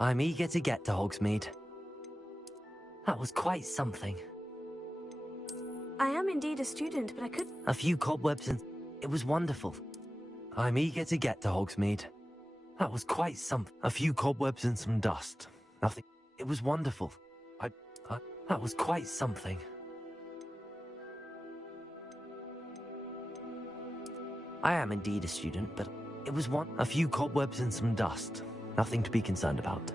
I'm eager to get to Hogsmeade. That was quite something. I am indeed a student, but I could... A few cobwebs and... It was wonderful. I'm eager to get to Hogsmeade. That was quite something. A few cobwebs and some dust. Nothing. It was wonderful. I... That was quite something. I am indeed a student, but it was a few cobwebs and some dust. Nothing to be concerned about.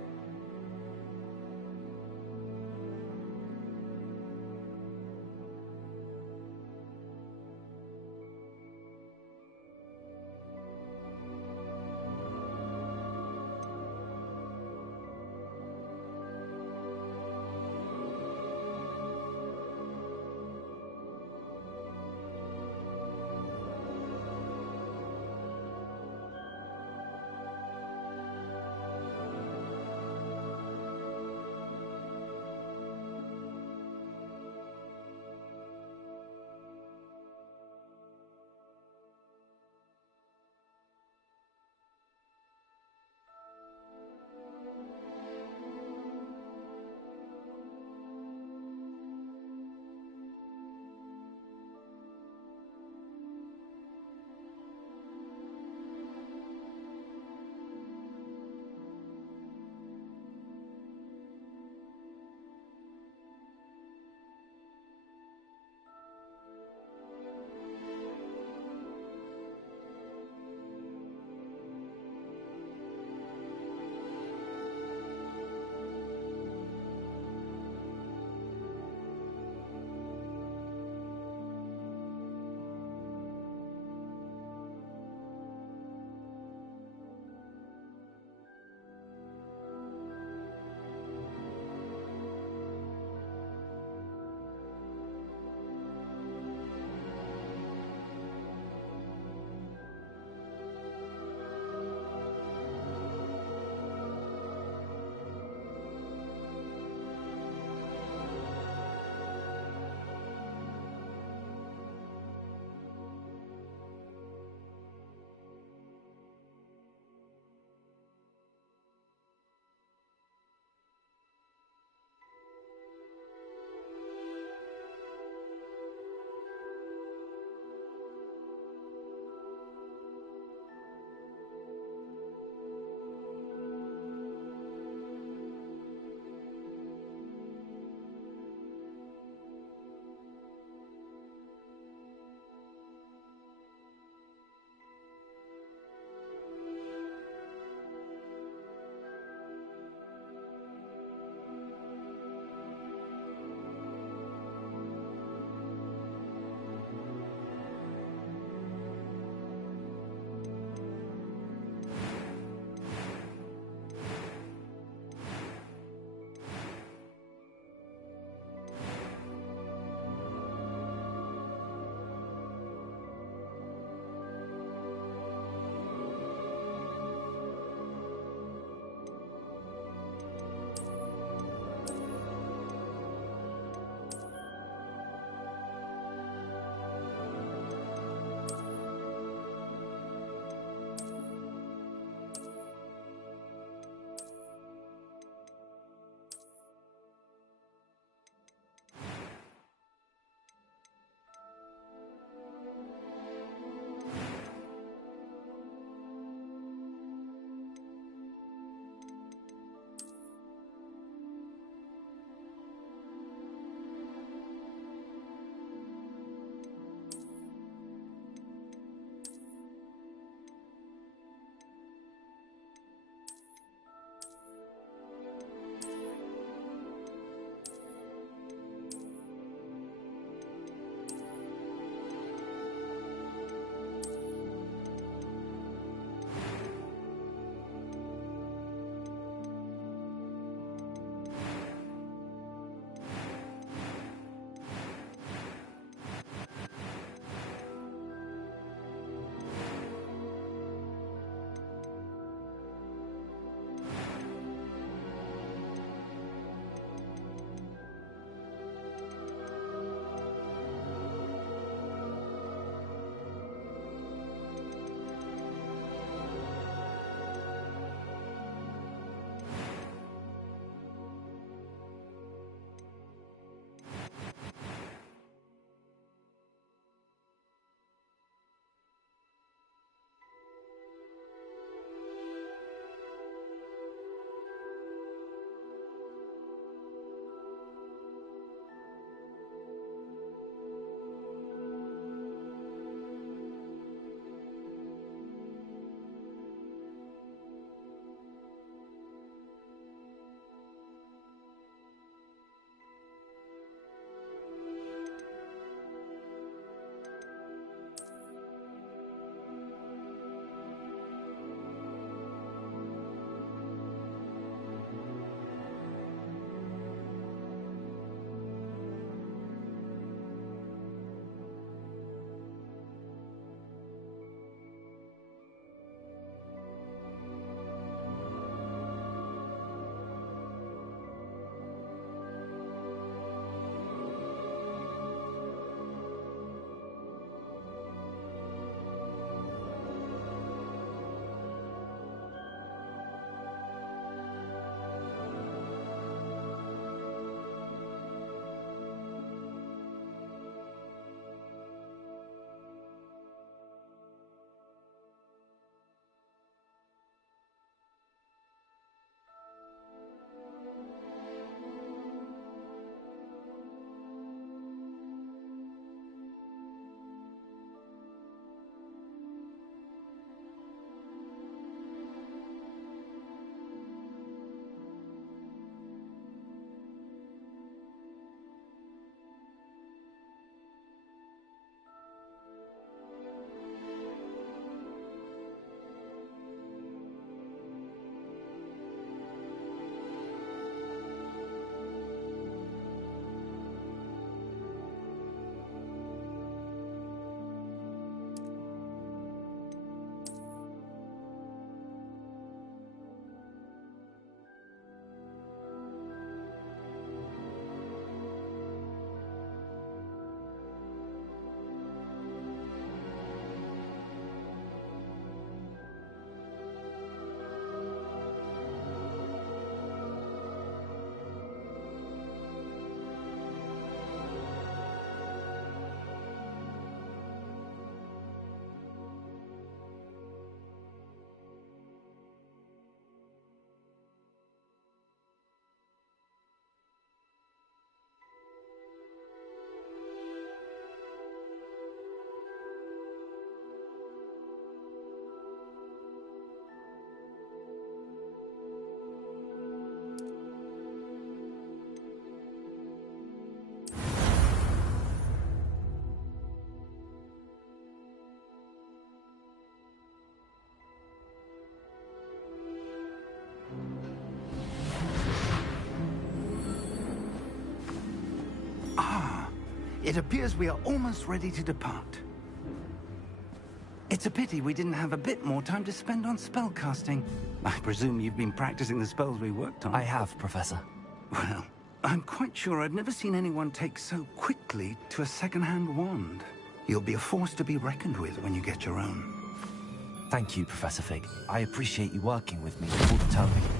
It appears we are almost ready to depart. It's a pity we didn't have a bit more time to spend on spellcasting. I presume you've been practicing the spells we worked on. I have, Professor. Well, I'm quite sure I've never seen anyone take so quickly to a second-hand wand. You'll be a force to be reckoned with when you get your own. Thank you, Professor Fig. I appreciate you working with me before the term begins.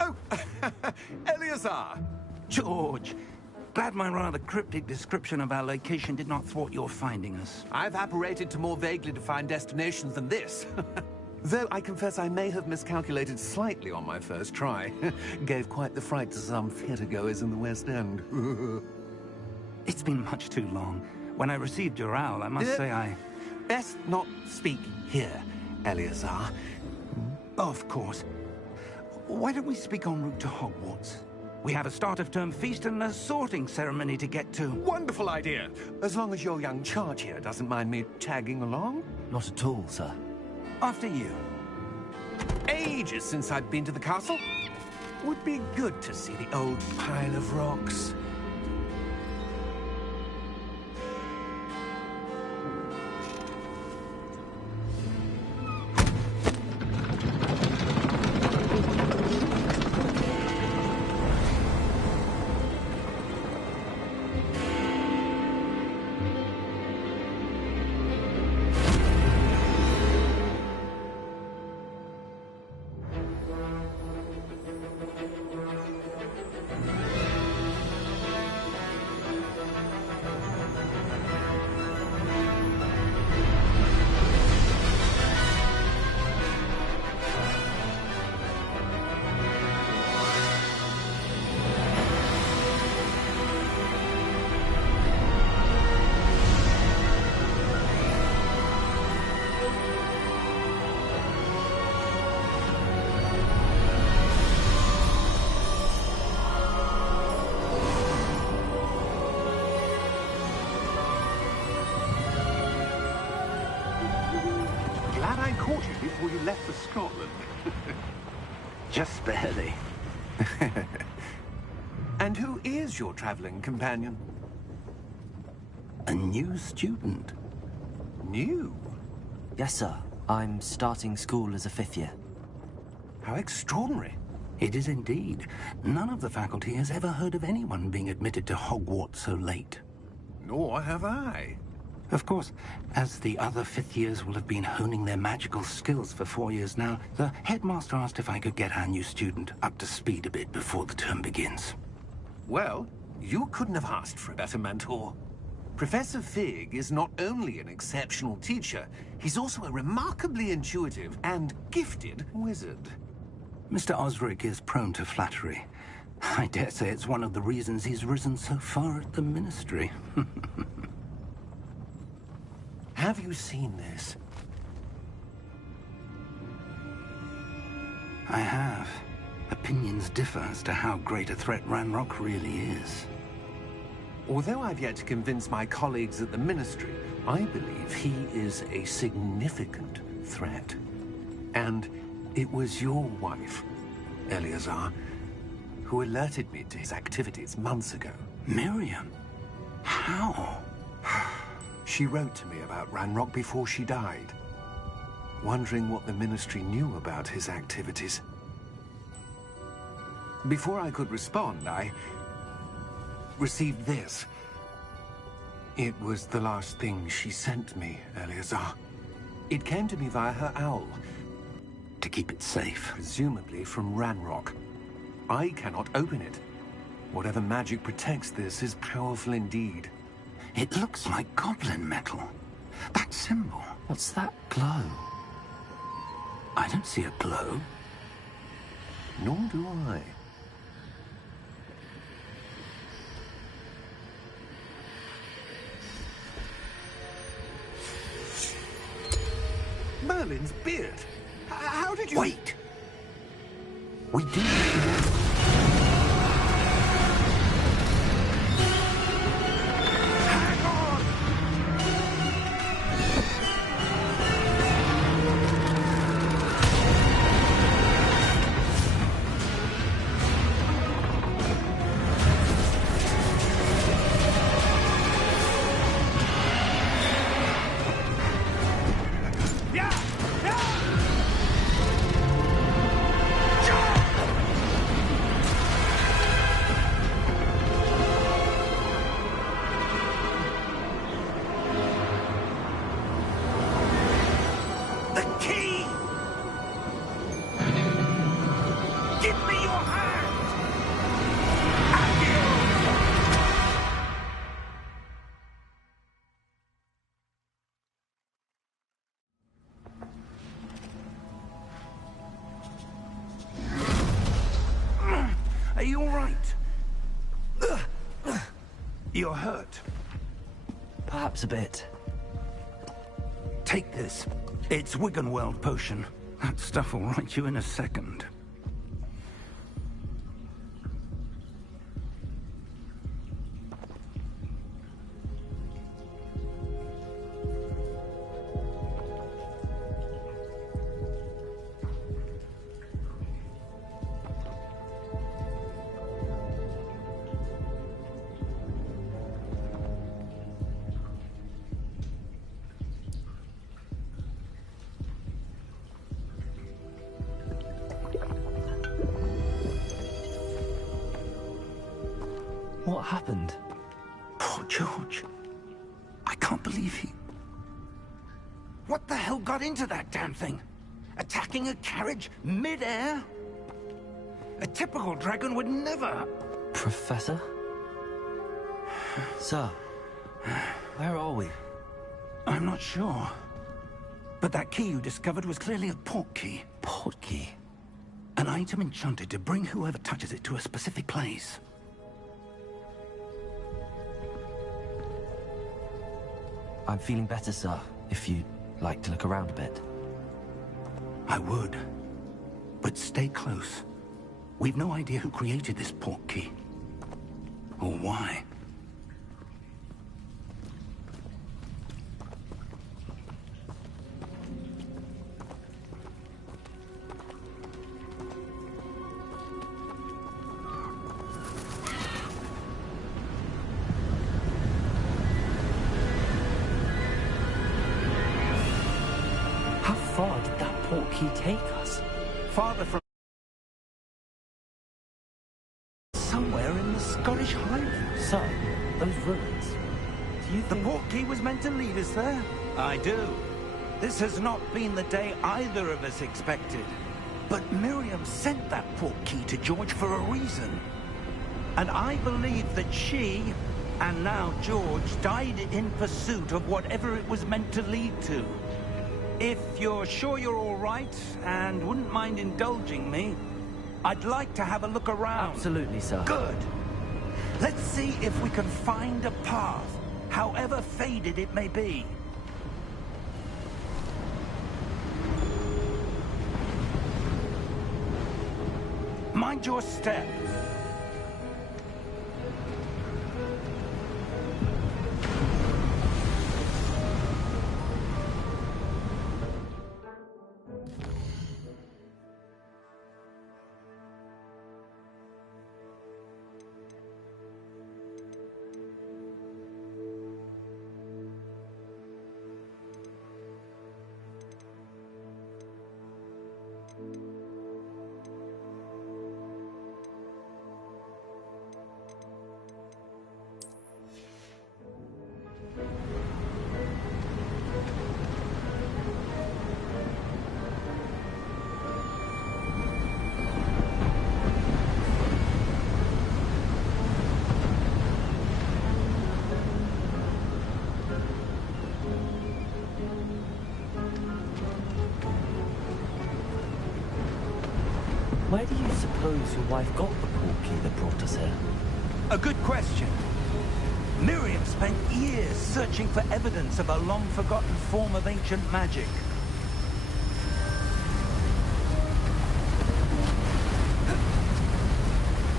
Oh, Eleazar! George! Glad my rather cryptic description of our location did not thwart your finding us. I've apparated to more vaguely defined destinations than this. Though I confess I may have miscalculated slightly on my first try. Gave quite the fright to some theatergoers in the West End. It's been much too long. When I received your owl, I must say I... Best not speak here, Eleazar. Of course. Why don't we speak en route to Hogwarts? We have a start-of-term feast and a sorting ceremony to get to. Wonderful idea! As long as your young charge here doesn't mind me tagging along. Not at all, sir. After you. Ages since I'd been to the castle. Would be good to see the old pile of rocks. Glad I caught you before you left for Scotland. Just barely. And who is your traveling companion? A new student. New? Yes, sir. I'm starting school as a 5th year. How extraordinary. It is indeed. None of the faculty has ever heard of anyone being admitted to Hogwarts so late. Nor have I. Of course, as the other 5th years will have been honing their magical skills for 4 years now, the headmaster asked if I could get our new student up to speed a bit before the term begins. Well, you couldn't have asked for a better mentor. Professor Fig is not only an exceptional teacher, he's also a remarkably intuitive and gifted wizard. Mr. Osric is prone to flattery. I dare say it's one of the reasons he's risen so far at the Ministry. Have you seen this? I have. Opinions differ as to how great a threat Ranrock really is. Although I've yet to convince my colleagues at the Ministry, I believe he is a significant threat. And it was your wife, Eleazar, who alerted me to his activities months ago. Miriam? How? She wrote to me about Ranrock before she died, wondering what the Ministry knew about his activities. Before I could respond, I received this. It was the last thing she sent me, Eleazar. It came to me via her owl. To keep it safe. Presumably from Ranrock. I cannot open it. Whatever magic protects this is powerful indeed. It looks like goblin metal. That symbol. What's that glow? I don't see a glow. Nor do I. Merlin's beard. How did you... Wait! We do... You're hurt. Perhaps a bit. Take this. It's Wiggenweld potion. That stuff will right you in a second. What happened? Poor George. I can't believe he... What the hell got into that damn thing? Attacking a carriage mid-air? A typical dragon would never... Professor? Sir, where are we? I'm not sure. But that key you discovered was clearly a port key. Port key? An item enchanted to bring whoever touches it to a specific place. I'm feeling better, sir, if you'd like to look around a bit. I would. But stay close. We've no idea who created this port key. Or why. How far did that port key take us? Farther from... somewhere in the Scottish Highlands. Sir, those ruins. Do you The think... port key was meant to lead us there? I do. This has not been the day either of us expected. But Miriam sent that port key to George for a reason. And I believe that she, and now George, died in pursuit of whatever it was meant to lead to. If you're sure you're all right, and wouldn't mind indulging me, I'd like to have a look around. Absolutely, sir. Good. Let's see if we can find a path, however faded it may be. Mind your step. Where do you suppose your wife got the port key that brought us here? A good question. Miriam spent years searching for evidence of a long-forgotten form of ancient magic.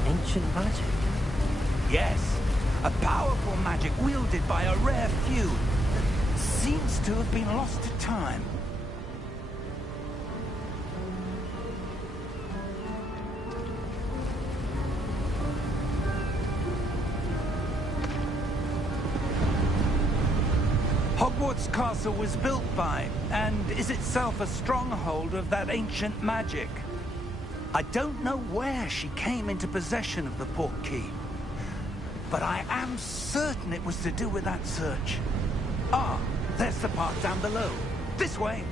Ancient magic? Yes, a powerful magic wielded by a rare few that seems to have been lost to time. Hogwarts Castle was built by, and is itself a stronghold of that ancient magic. I don't know where she came into possession of the port key, but I am certain it was to do with that search. Ah, there's the path down below. This way.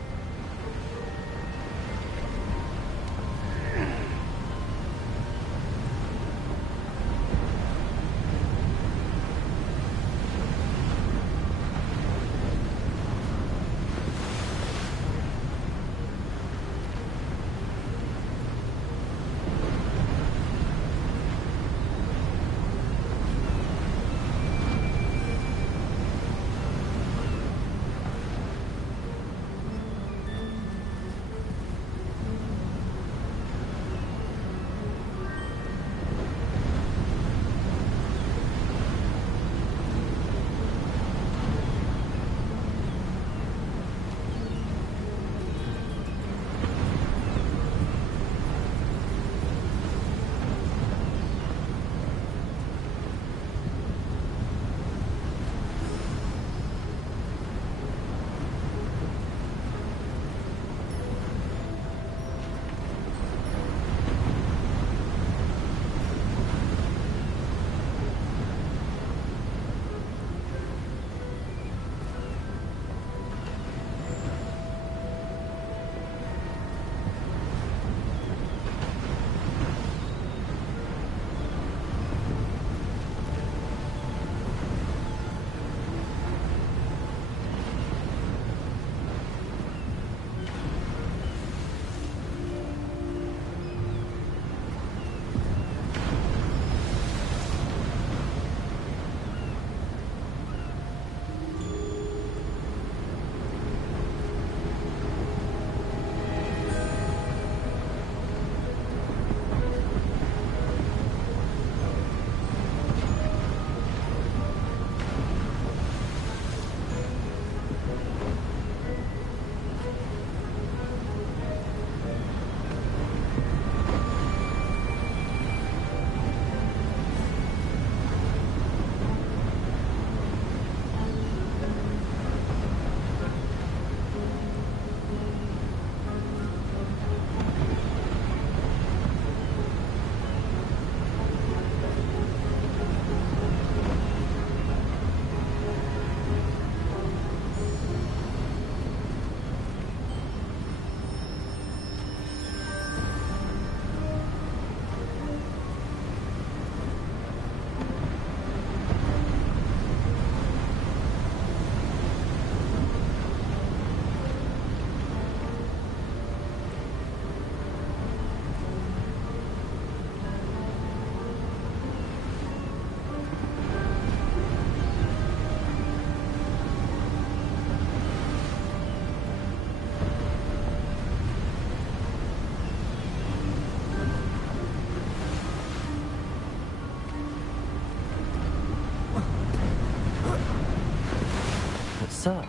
Sir,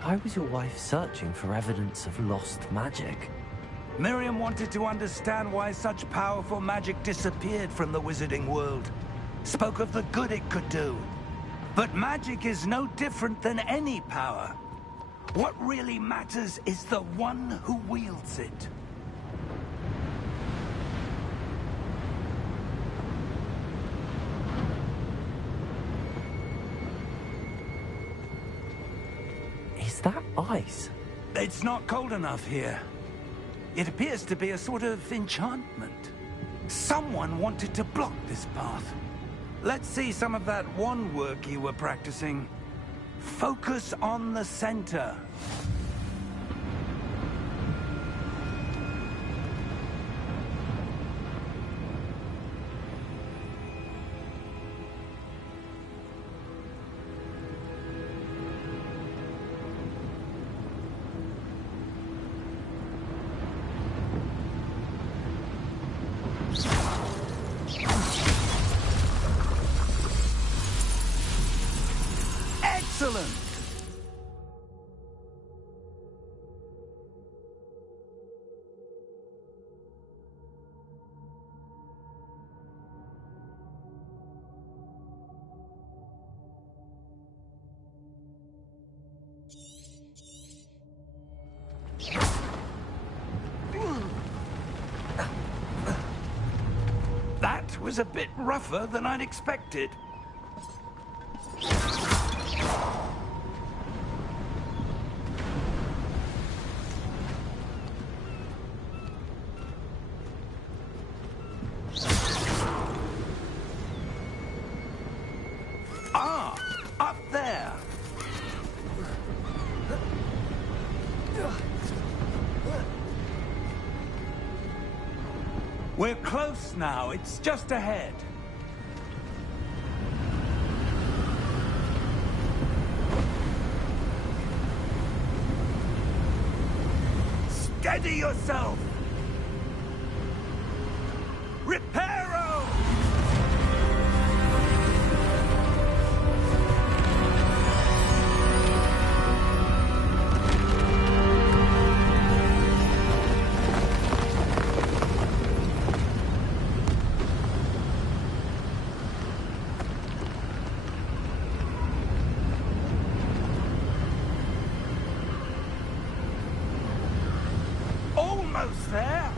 why was your wife searching for evidence of lost magic? Miriam wanted to understand why such powerful magic disappeared from the wizarding world. Spoke of the good it could do. But magic is no different than any power. What really matters is the one who wields it. Is that ice? It's not cold enough here. It appears to be a sort of enchantment. Someone wanted to block this path. Let's see some of that wand work you were practicing. Focus on the center. Excellent! That was a bit rougher than I'd expected. Ah, up there. We're close now. It's just ahead. Steady yourself! Reparo! Almost there.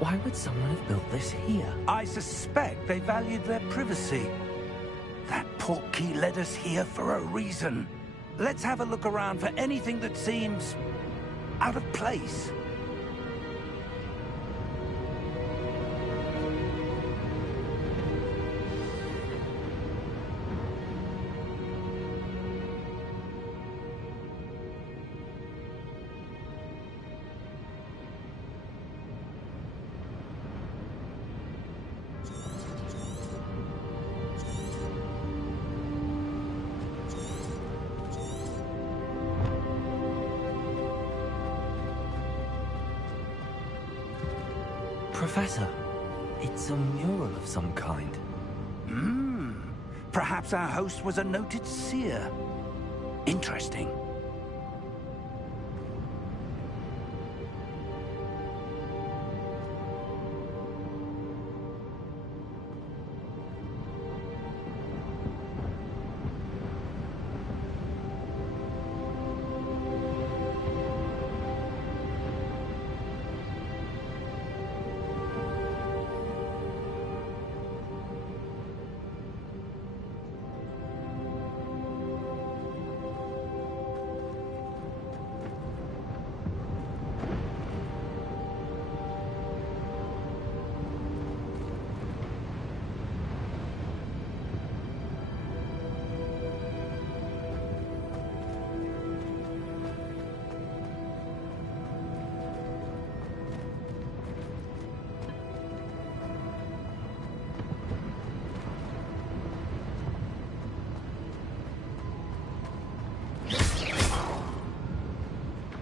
Why would someone have built this here? I suspect they valued their privacy. That portkey led us here for a reason. Let's have a look around for anything that seems out of place. Professor, it's a mural of some kind. Perhaps our host was a noted seer. Interesting.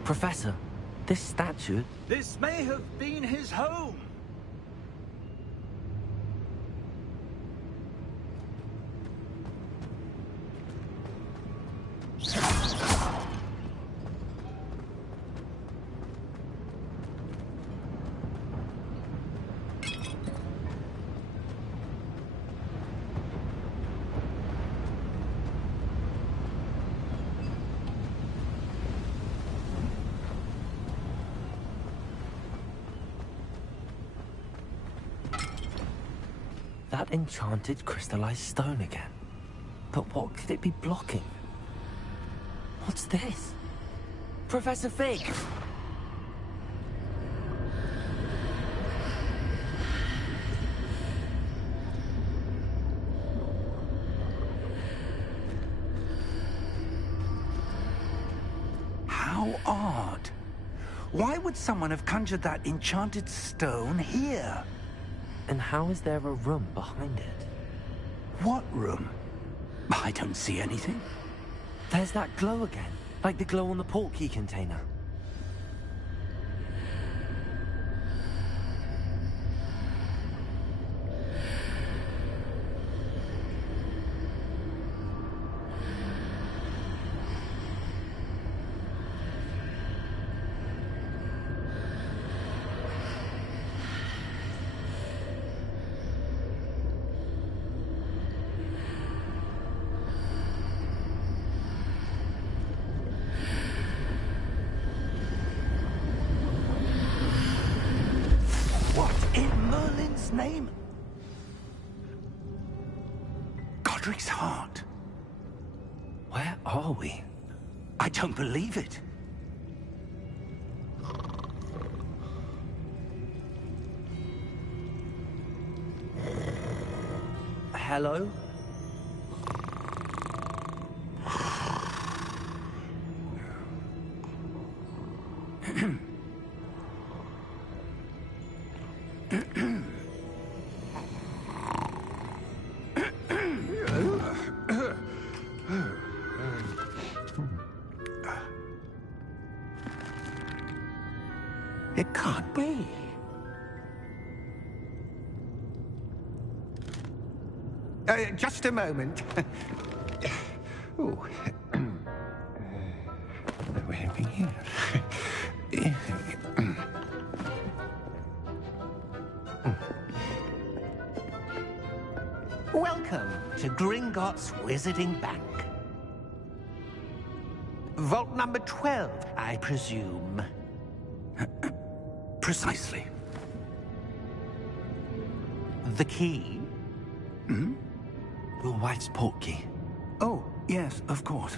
Professor, this statue... This may have been his home. That enchanted crystallized stone again. But what could it be blocking? What's this? Professor Fig! How odd. Why would someone have conjured that enchanted stone here? And how is there a room behind it? What room? I don't see anything. There's that glow again, like the glow on the portkey container. Name? Godric's heart. Where are we? I don't believe it. Hello? It can't be. Just a moment. Oh. Where are we here? Welcome to Gringotts Wizarding Bank. Vault number 12, I presume. Precisely. The key? Hmm? Your wife's portkey. Oh, yes, of course.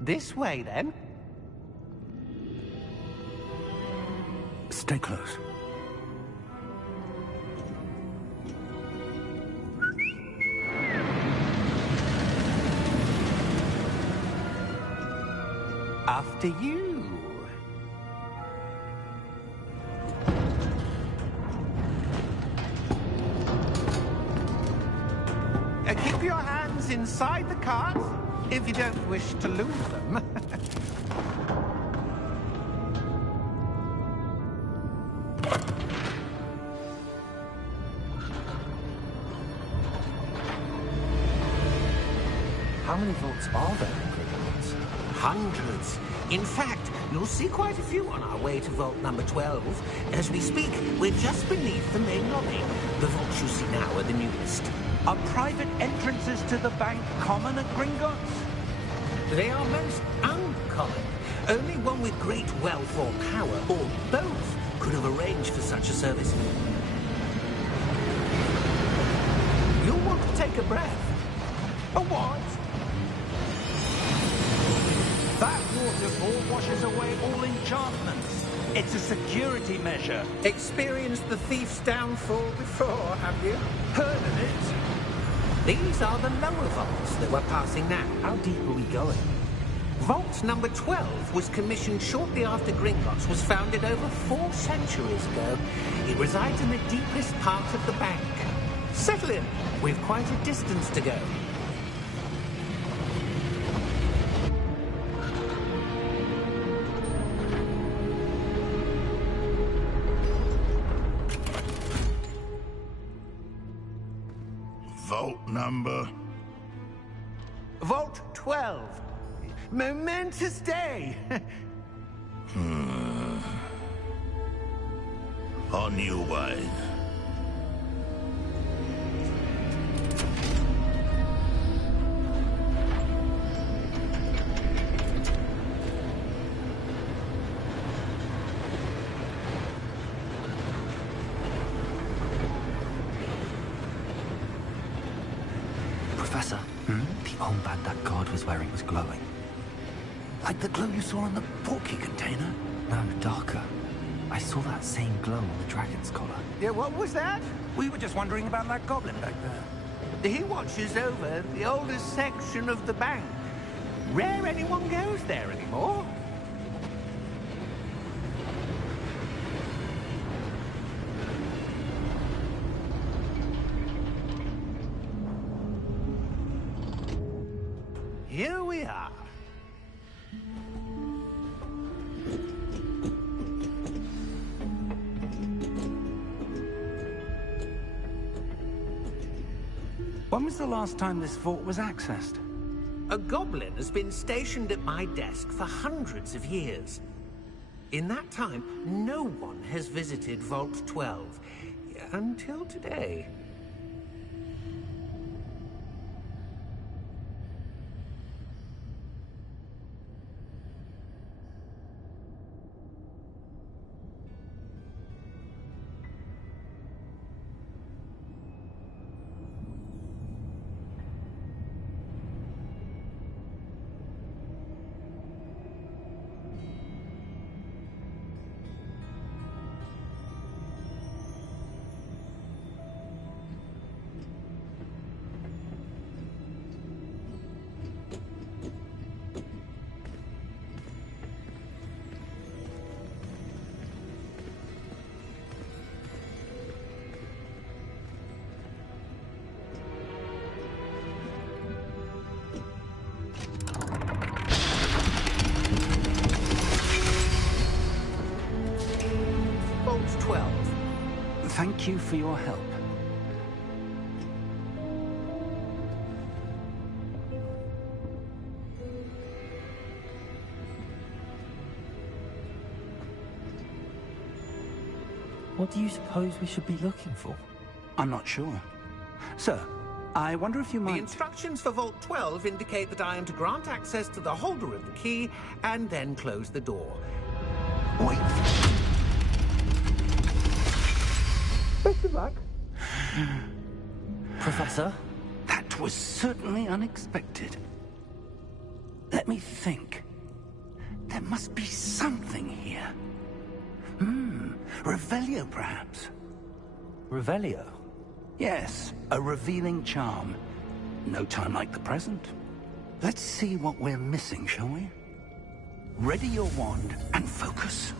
This way, then. Stay close. After you. Keep your hands inside the cart if you don't wish to lose them. How many vaults are there in Gringotts? Hundreds. In fact, you'll see quite a few on our way to vault number 12. As we speak, we're just beneath the main lobby. The vaults you see now are the newest. Are private entrances to the bank common at Gringotts? They are most uncommon. Only one with great wealth or power, or both, could have arranged for such a service. You'll want to take a breath. A what? That waterfall washes away all enchantments. It's a security measure. Experienced the thief's downfall before, have you? Heard of it? These are the lower vaults that we're passing now. How deep are we going? Vault number 12 was commissioned shortly after Gringotts was founded over 4 centuries ago. It resides in the deepest part of the bank. Settle in. We've quite a distance to go. Vault number? Vault 12. Momentous day. On your way. Professor, the armband that guard was wearing was glowing. Like the glow you saw on the portkey container? No, darker. I saw that same glow on the dragon's collar. Yeah, what was that? We were just wondering about that goblin back there. He watches over the oldest section of the bank. Rare anyone goes there anymore. Here we are. When was the last time this vault was accessed? A goblin has been stationed at my desk for hundreds of years. In that time, no one has visited Vault 12. Until today. Vault 12. Thank you for your help. What do you suppose we should be looking for? I'm not sure. Sir, I wonder if you The might... instructions for Vault 12 indicate that I am to grant access to the holder of the key and then close the door. Wait. Best of luck. Professor? That was certainly unexpected. Let me think. There must be something here. Revelio, perhaps? Revelio? Yes, a revealing charm. No time like the present. Let's see what we're missing, shall we? Ready your wand and focus.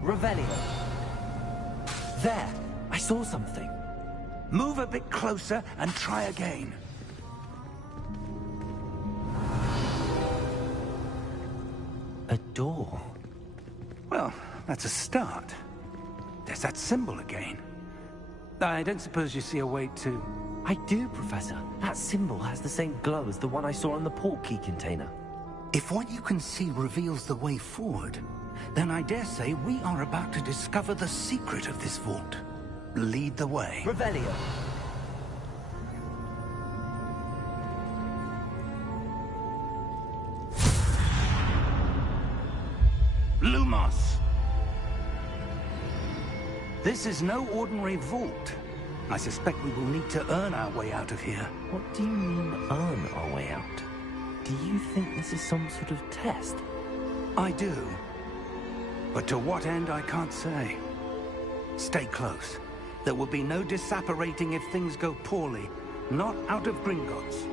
Revelio. There! I saw something. Move a bit closer and try again. A door. Well, that's a start. There's that symbol again. I don't suppose you see a way to... I do, Professor. That symbol has the same glow as the one I saw on the portkey container. If what you can see reveals the way forward, then I dare say we are about to discover the secret of this vault. Lead the way. Revelio. Lumos! This is no ordinary vault. I suspect we will need to earn our way out of here. What do you mean, earn our way out? Do you think this is some sort of test? I do. But to what end, I can't say. Stay close. There will be no disapparating if things go poorly. Not out of Gringotts.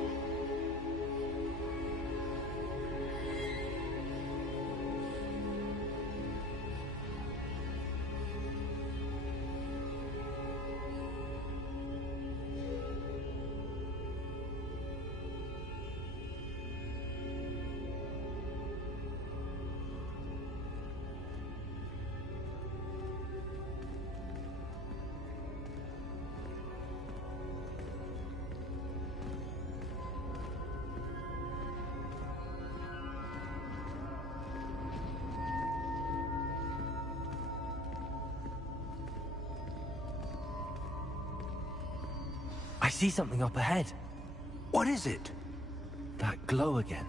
I see something up ahead. What is it? That glow again,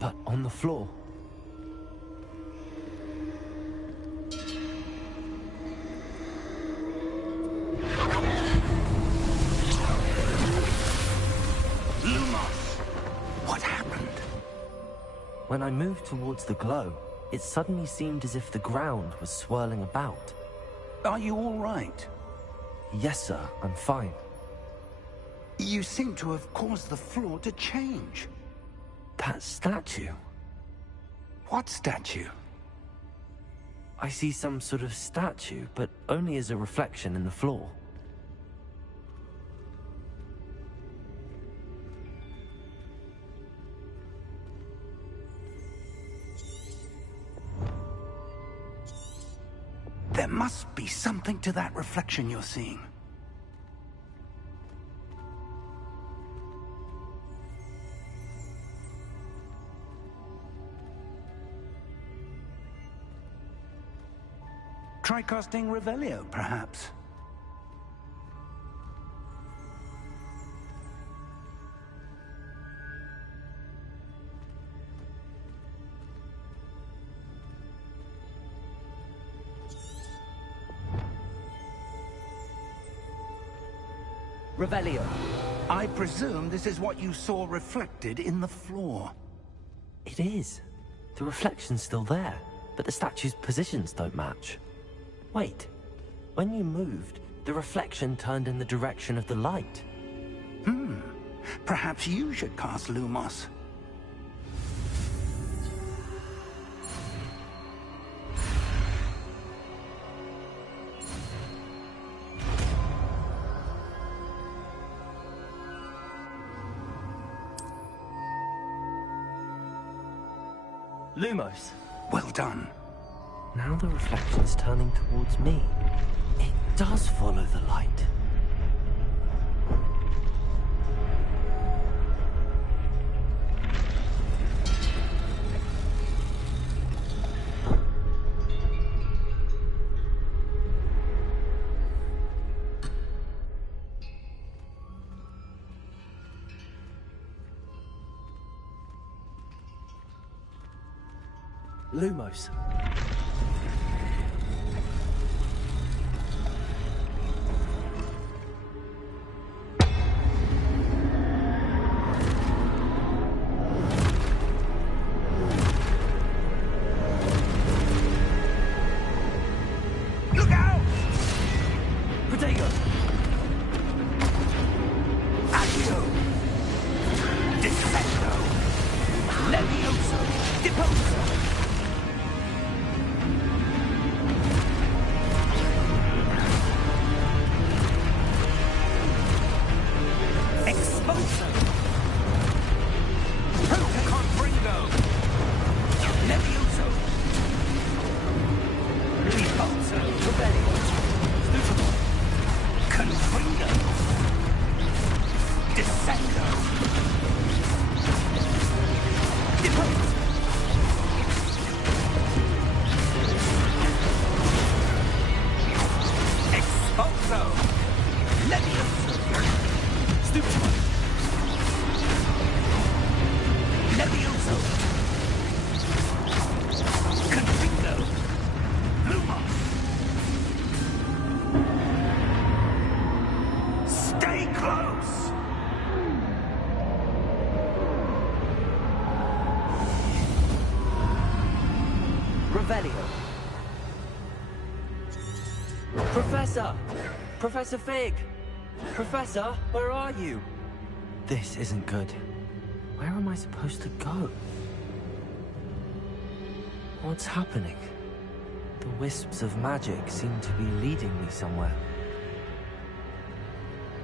but on the floor. Lumos! What happened? When I moved towards the glow, it suddenly seemed as if the ground was swirling about. Are you all right? Yes, sir, I'm fine. You seem to have caused the floor to change. That statue. What statue? I see some sort of statue, but only as a reflection in the floor. There must be something to that reflection you're seeing. Try casting Revelio, perhaps. Revelio. I presume this is what you saw reflected in the floor. It is. The reflection's still there, but the statue's positions don't match. Wait. When you moved, the reflection turned in the direction of the light. Perhaps you should cast Lumos. Lumos. Well done. Now the reflection's turning towards me. It does follow the light. Lumos. Look out! Protego! Accio! Defendo! Levioso! Deposo! Exposo! Protocon Bringo! Levioso! Repulso! Rebellion! Stupefy! Confringo! Descendo! Depose! Expulso! Levioso! Stupefy! Levioso! Confringo! Lumos! Stay close! Revelio. Professor! Professor Fig! Professor, where are you? This isn't good. Where am I supposed to go? What's happening? The wisps of magic seem to be leading me somewhere.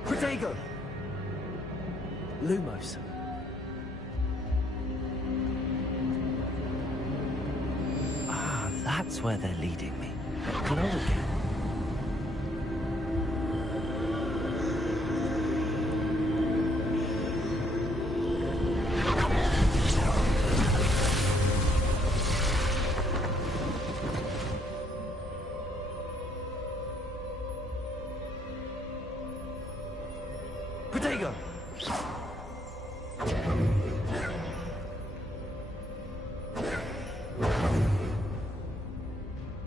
Protego! Lumos. Ah, that's where they're leading me. Glow again. Protego!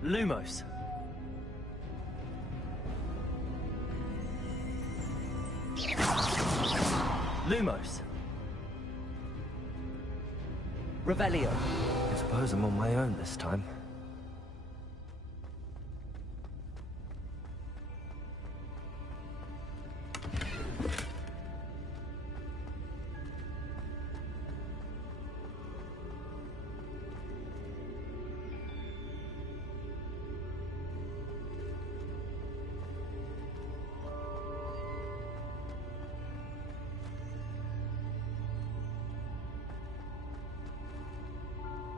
Lumos. Lumos. Revelio. I suppose I'm on my own this time.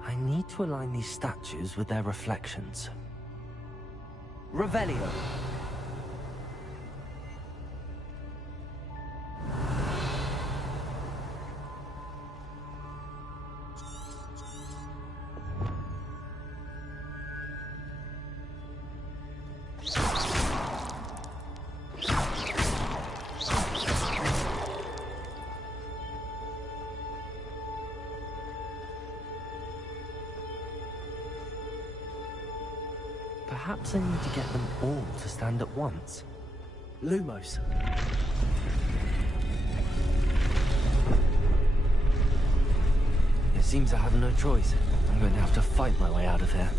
I need to align these statues with their reflections. Revelio. Perhaps I need to get them all to stand at once. Lumos. It seems I have no choice. I'm going to have to fight my way out of here.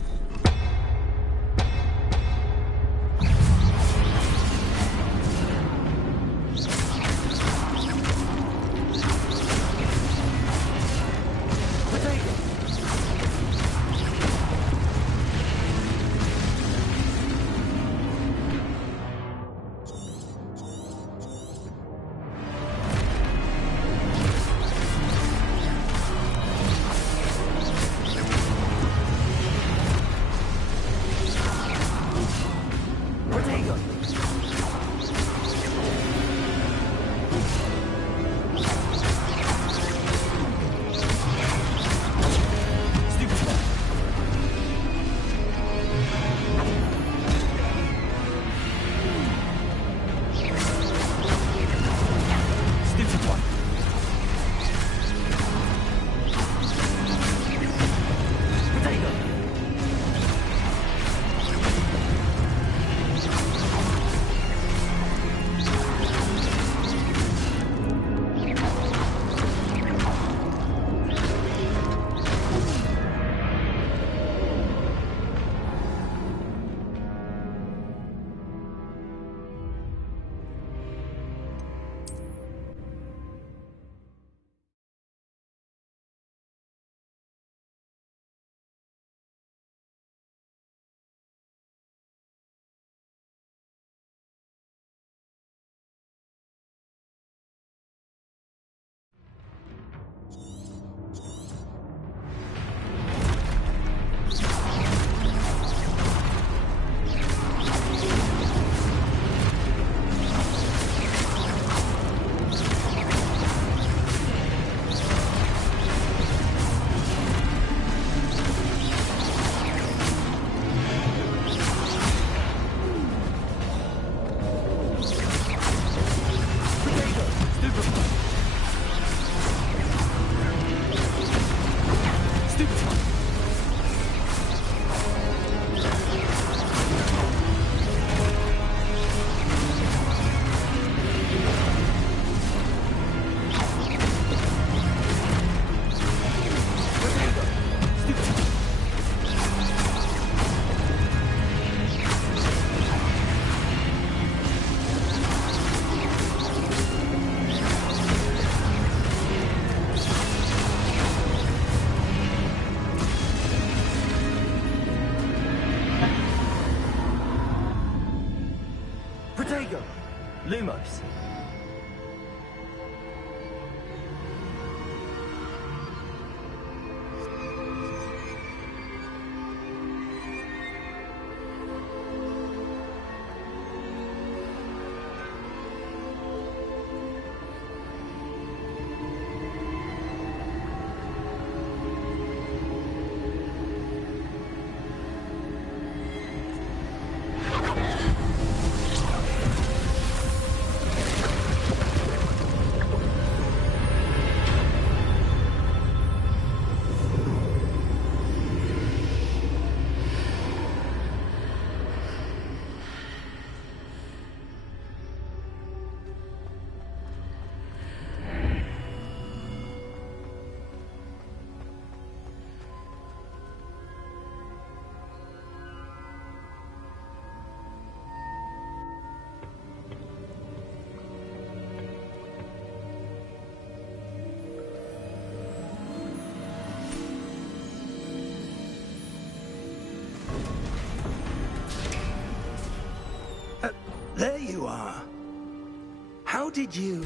did you...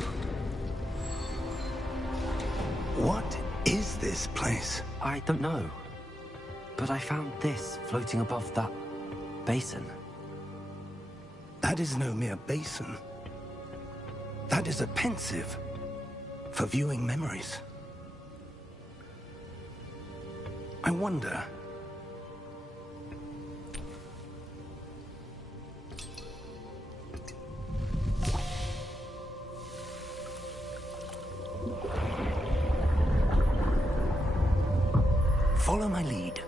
What is this place? I don't know. But I found this floating above that basin. That is no mere basin. That is a pensive for viewing memories. I wonder... Follow my lead.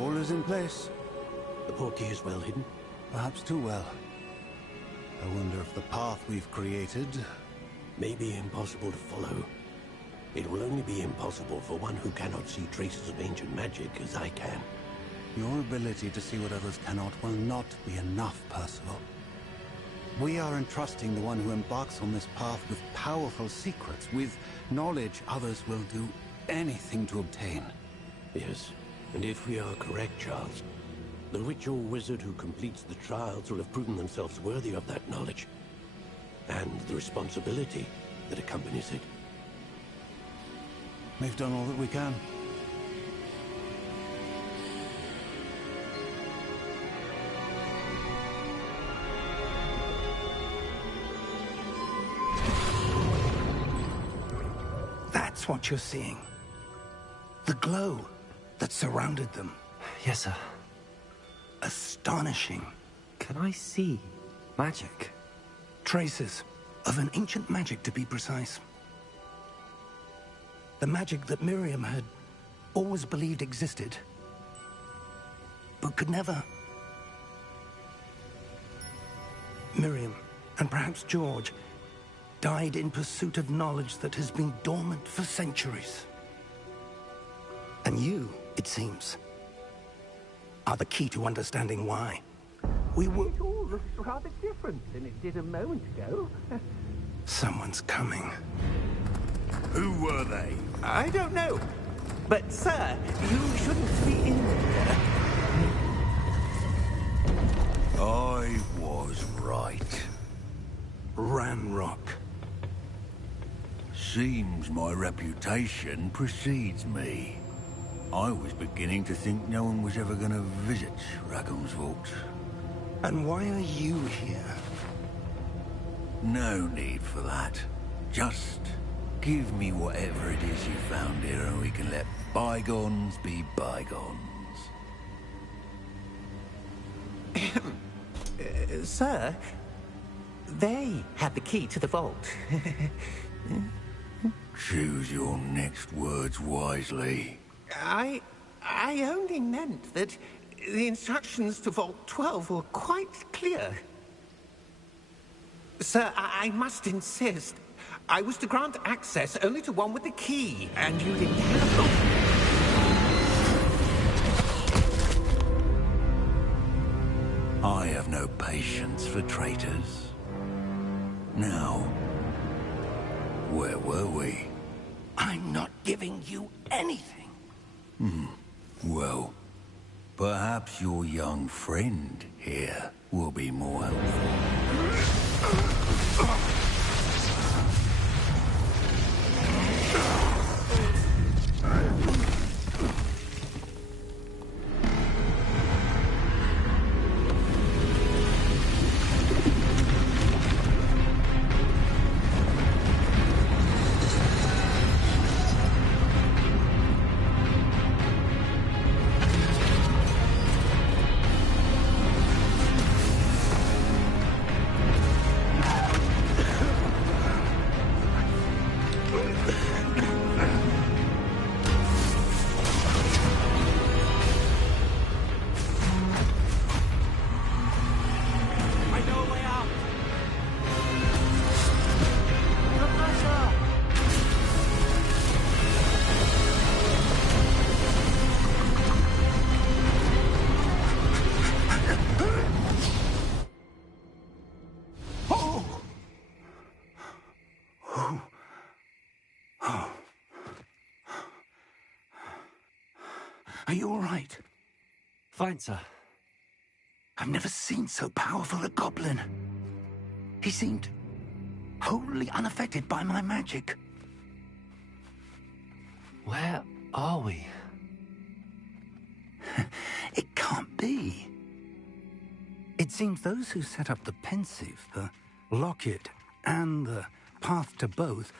All is in place. The portkey is well hidden. Perhaps too well. I wonder if the path we've created may be impossible to follow. It will only be impossible for one who cannot see traces of ancient magic as I can. Your ability to see what others cannot will not be enough, Percival. We are entrusting the one who embarks on this path with powerful secrets, with knowledge others will do anything to obtain. Yes, and if we are correct, Charles, the witch or wizard who completes the trials will have proven themselves worthy of that knowledge, and the responsibility that accompanies it. We've done all that we can. That's what you're seeing. The glow that surrounded them. Yes, sir. Astonishing. Can I see magic? Traces of an ancient magic, to be precise. The magic that Miriam had always believed existed, but could never. Miriam, and perhaps George, died in pursuit of knowledge that has been dormant for centuries. And you, it seems, are the key to understanding why. We will... It all looks rather different than it did a moment ago. Someone's coming. Who were they? I don't know. But, sir, you shouldn't be in there. I was right. Ranrock. Seems my reputation precedes me. I was beginning to think no one was ever going to visit Rackham's Vault. And why are you here? No need for that. Just give me whatever it is you found here and we can let bygones be bygones. Sir, they had the key to the vault. Choose your next words wisely. I only meant that the instructions to Vault 12 were quite clear. Sir, I must insist. I was to grant access only to one with the key, and you didn't have... I have no patience for traitors. Now, where were we? I'm not giving you anything. Well, perhaps your young friend here will be more helpful. Are you all right? Fine, sir. I've never seen so powerful a goblin. He seemed wholly unaffected by my magic. Where are we? It can't be. It seems those who set up the Pensieve, the Locket, and the Path to Both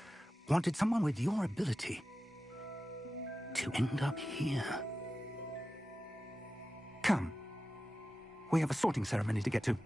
wanted someone with your ability to end up here. Come. We have a sorting ceremony to get to.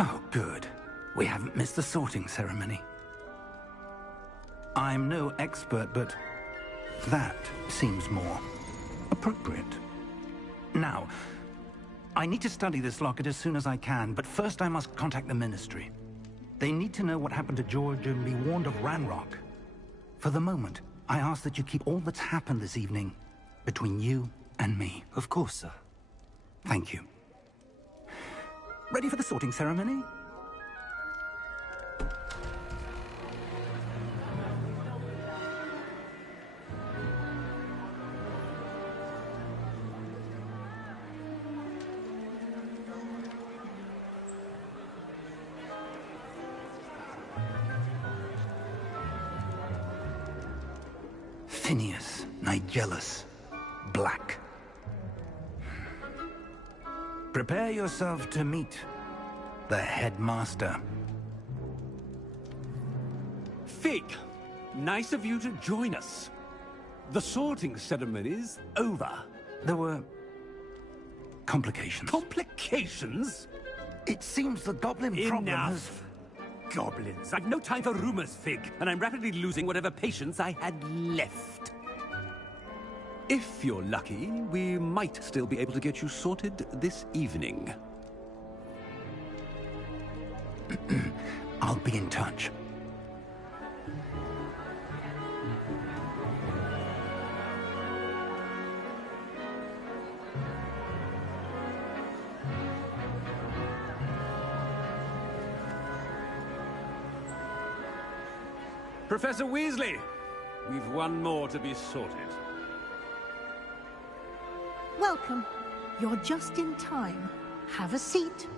Oh, good. We haven't missed the sorting ceremony. I'm no expert, but that seems more appropriate. Now, I need to study this locket as soon as I can, but first I must contact the Ministry. They need to know what happened to George and be warned of Ranrock. For the moment, I ask that you keep all that's happened this evening between you and me. Of course, sir. Thank you. Ready for the sorting ceremony? Phineas Nigellus Black. Prepare yourself to meet the headmaster. Fig, nice of you to join us. The sorting ceremony's over. There were complications. Complications? It seems the goblin problem has... Enough! Goblins. I've no time for rumors, Fig, and I'm rapidly losing whatever patience I had left. If you're lucky, we might still be able to get you sorted this evening. I'll be in touch. Professor Weasley, we've one more to be sorted. Welcome. You're just in time. Have a seat.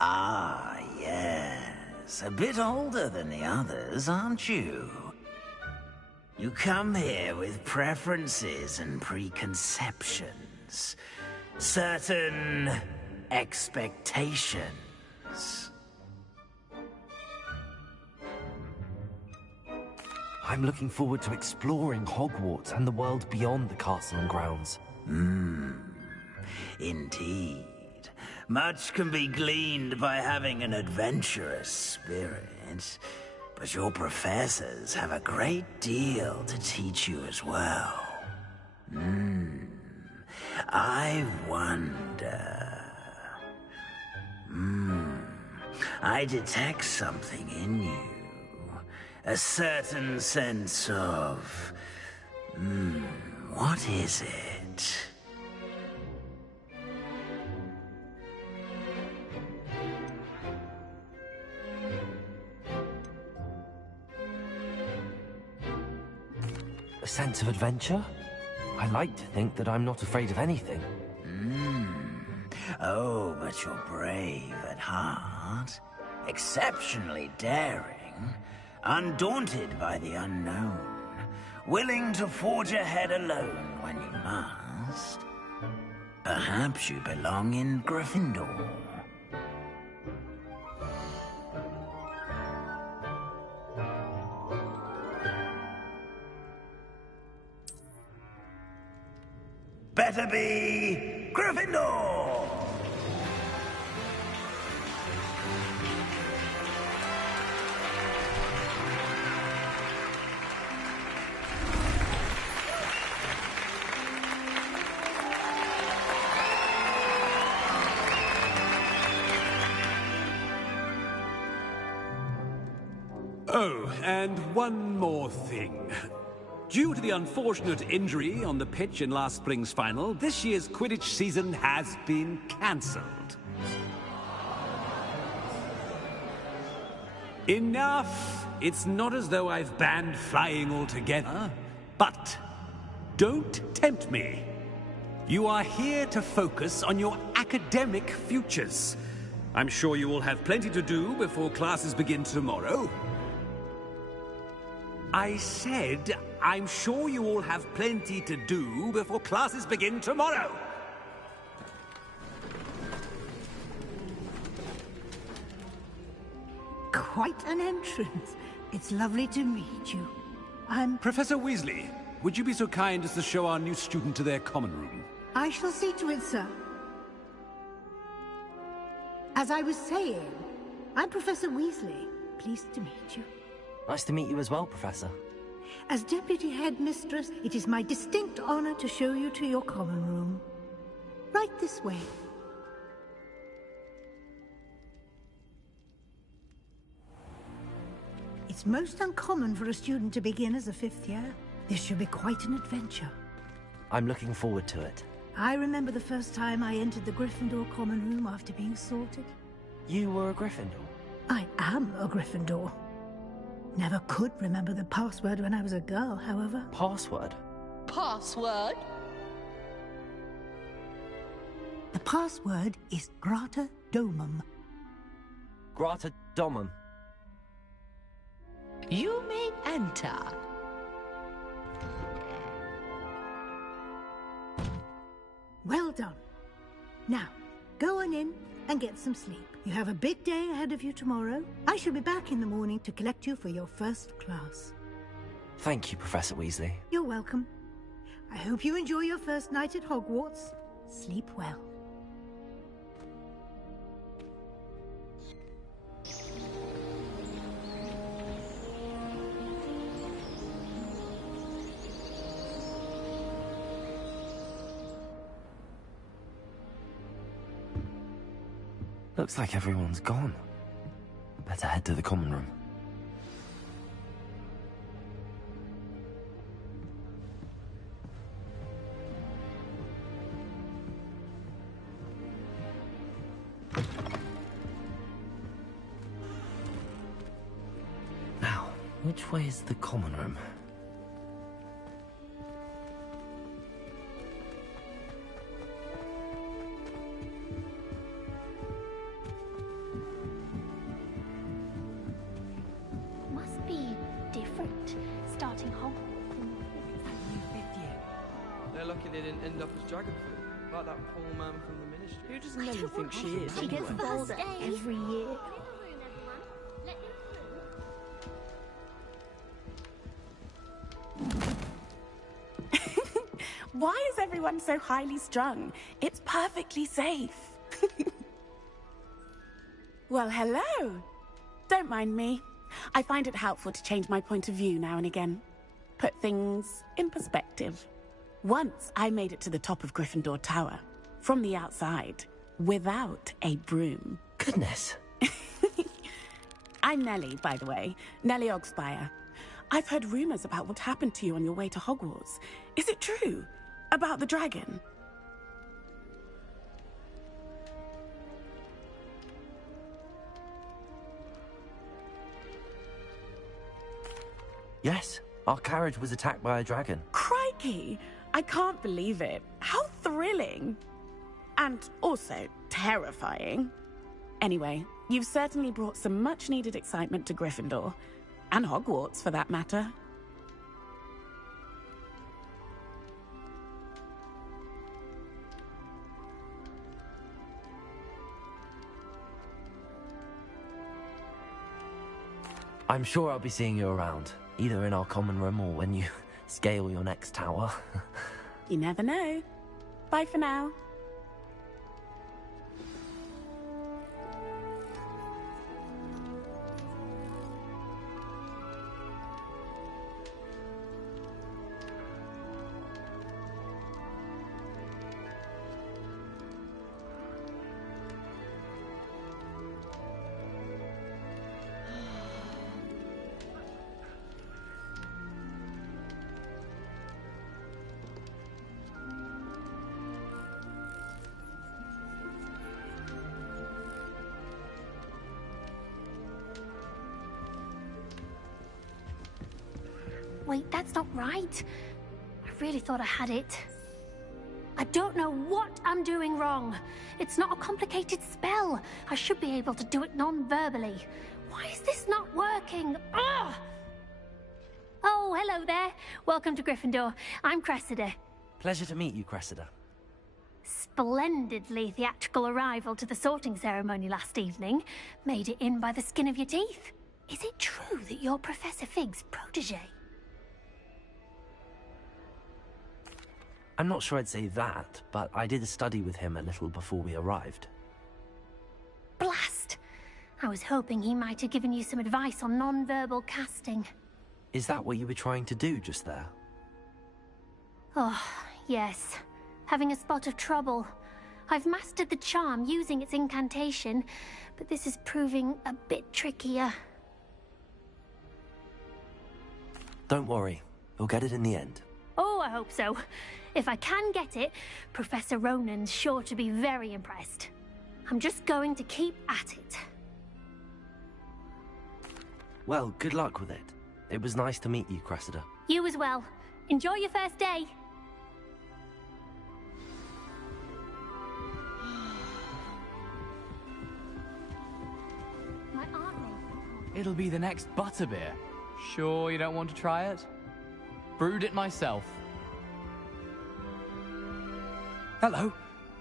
Ah, yes. A bit older than the others, aren't you? You come here with preferences and preconceptions. Certain expectations. I'm looking forward to exploring Hogwarts and the world beyond the castle and grounds. Indeed. Much can be gleaned by having an adventurous spirit, but your professors have a great deal to teach you as well. I wonder... I detect something in you. A certain sense of... what is it? A sense of adventure? I like to think that I'm not afraid of anything. Oh, but you're brave at heart. Exceptionally daring. Undaunted by the unknown. Willing to forge ahead alone when you must. Perhaps you belong in Gryffindor. Better be Gryffindor! Oh, and one more thing. Due to the unfortunate injury on the pitch in last spring's final, this year's Quidditch season has been cancelled. Enough! It's not as though I've banned flying altogether. But don't tempt me. You are here to focus on your academic futures. I'm sure you will have plenty to do before classes begin tomorrow. I said, I'm sure you all have plenty to do before classes begin tomorrow. Quite an entrance. It's lovely to meet you. I'm... Professor Weasley, would you be so kind as to show our new student to their common room? I shall see to it, sir. As I was saying, I'm Professor Weasley. Pleased to meet you. Nice to meet you as well, Professor. As Deputy Headmistress, it is my distinct honor to show you to your common room. Right this way. It's most uncommon for a student to begin as a fifth year. This should be quite an adventure. I'm looking forward to it. I remember the first time I entered the Gryffindor common room after being sorted. You were a Gryffindor? I am a Gryffindor. Never could remember the password when I was a girl, however. Password? Password? The password is Grata Domum. Grata Domum. You may enter. Well done. Now, go on in and get some sleep. You have a big day ahead of you tomorrow. I shall be back in the morning to collect you for your first class. Thank you, Professor Weasley. You're welcome. I hope you enjoy your first night at Hogwarts. Sleep well. Looks like everyone's gone. Better head to the common room. Now, which way is the common room? Must be different starting Hogwarts. They're lucky they didn't end up as dragon food, like that poor man from the ministry. Who does Nelly don't think want she is? She gets anyway? bolder every year. Why is everyone so highly strung? It's perfectly safe. Well, hello. Don't mind me. I find it helpful to change my point of view now and again. Put things in perspective. Once I made it to the top of Gryffindor Tower, from the outside, without a broom. Goodness. I'm Nellie, by the way. Nellie Ogspire. I've heard rumors about what happened to you on your way to Hogwarts. Is it true? About the dragon? Yes, our carriage was attacked by a dragon. Crikey! I can't believe it. How thrilling! And also terrifying. Anyway, you've certainly brought some much-needed excitement to Gryffindor. And Hogwarts, for that matter. I'm sure I'll be seeing you around, either in our common room or when you scale your next tower. You never know. Bye for now. Wait, that's not right. I really thought I had it. I don't know what I'm doing wrong. It's not a complicated spell. I should be able to do it non-verbally. Why is this not working? Ugh! Oh, hello there. Welcome to Gryffindor. I'm Cressida. Pleasure to meet you, Cressida. Splendidly theatrical arrival to the sorting ceremony last evening. Made it in by the skin of your teeth. Is it true that you're Professor Fig's protege? I'm not sure I'd say that, but I did study with him a little before we arrived. Blast! I was hoping he might have given you some advice on non-verbal casting. Is that what you were trying to do just there? Oh, yes. Having a spot of trouble. I've mastered the charm using its incantation, but this is proving a bit trickier. Don't worry, you'll get it in the end. Oh, I hope so. If I can get it, Professor Ronan's sure to be very impressed. I'm just going to keep at it. Well, good luck with it. It was nice to meet you, Cressida. You as well. Enjoy your first day. My Aunt May. It'll be the next butterbeer. Sure you don't want to try it? Brewed it myself. Hello,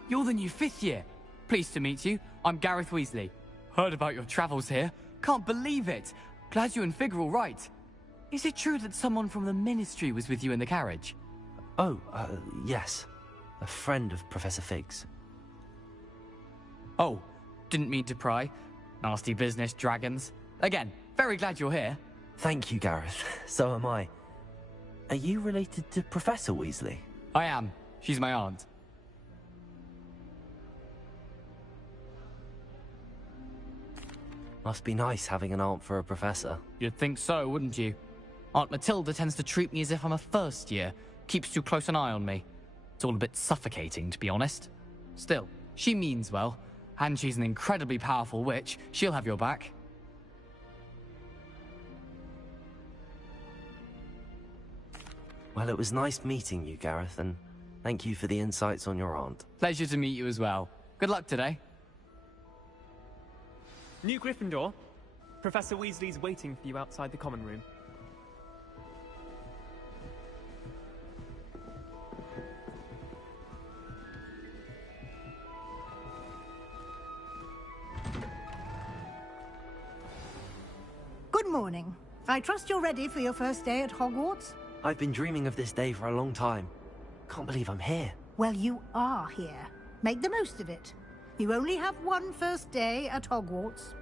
you're the new 5th year. Pleased to meet you. I'm Gareth Weasley. Heard about your travels here. Can't believe it. Glad you and Fig are all right. Is it true that someone from the Ministry was with you in the carriage? Oh, yes. A friend of Professor Fig's. Oh, didn't mean to pry. Nasty business, dragons. Again, very glad you're here. Thank you, Gareth. So am I. Are you related to Professor Weasley? I am. She's my aunt. Must be nice having an aunt for a professor. You'd think so, wouldn't you? Aunt Matilda tends to treat me as if I'm a first year. Keeps too close an eye on me. It's all a bit suffocating, to be honest. Still, she means well. And she's an incredibly powerful witch. She'll have your back. Well, it was nice meeting you, Gareth, and thank you for the insights on your aunt. Pleasure to meet you as well. Good luck today. New Gryffindor. Professor Weasley's waiting for you outside the common room. morning. I trust you're ready for your first day at Hogwarts? I've been dreaming of this day for a long time. Can't believe I'm here. Well, you are here. Make the most of it. You only have one first day at Hogwarts.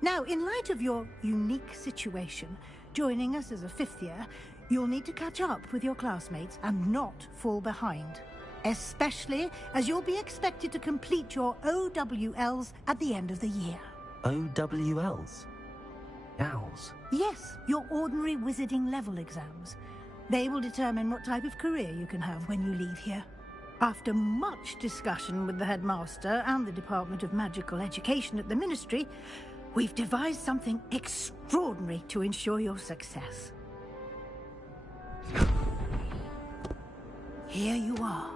Now, in light of your unique situation, joining us as a fifth year, you'll need to catch up with your classmates and not fall behind. Especially as you'll be expected to complete your OWLs at the end of the year. OWLs? Owls? Yes, your ordinary wizarding level exams. They will determine what type of career you can have when you leave here. After much discussion with the headmaster and the Department of Magical Education at the Ministry, we've devised something extraordinary to ensure your success. Here you are.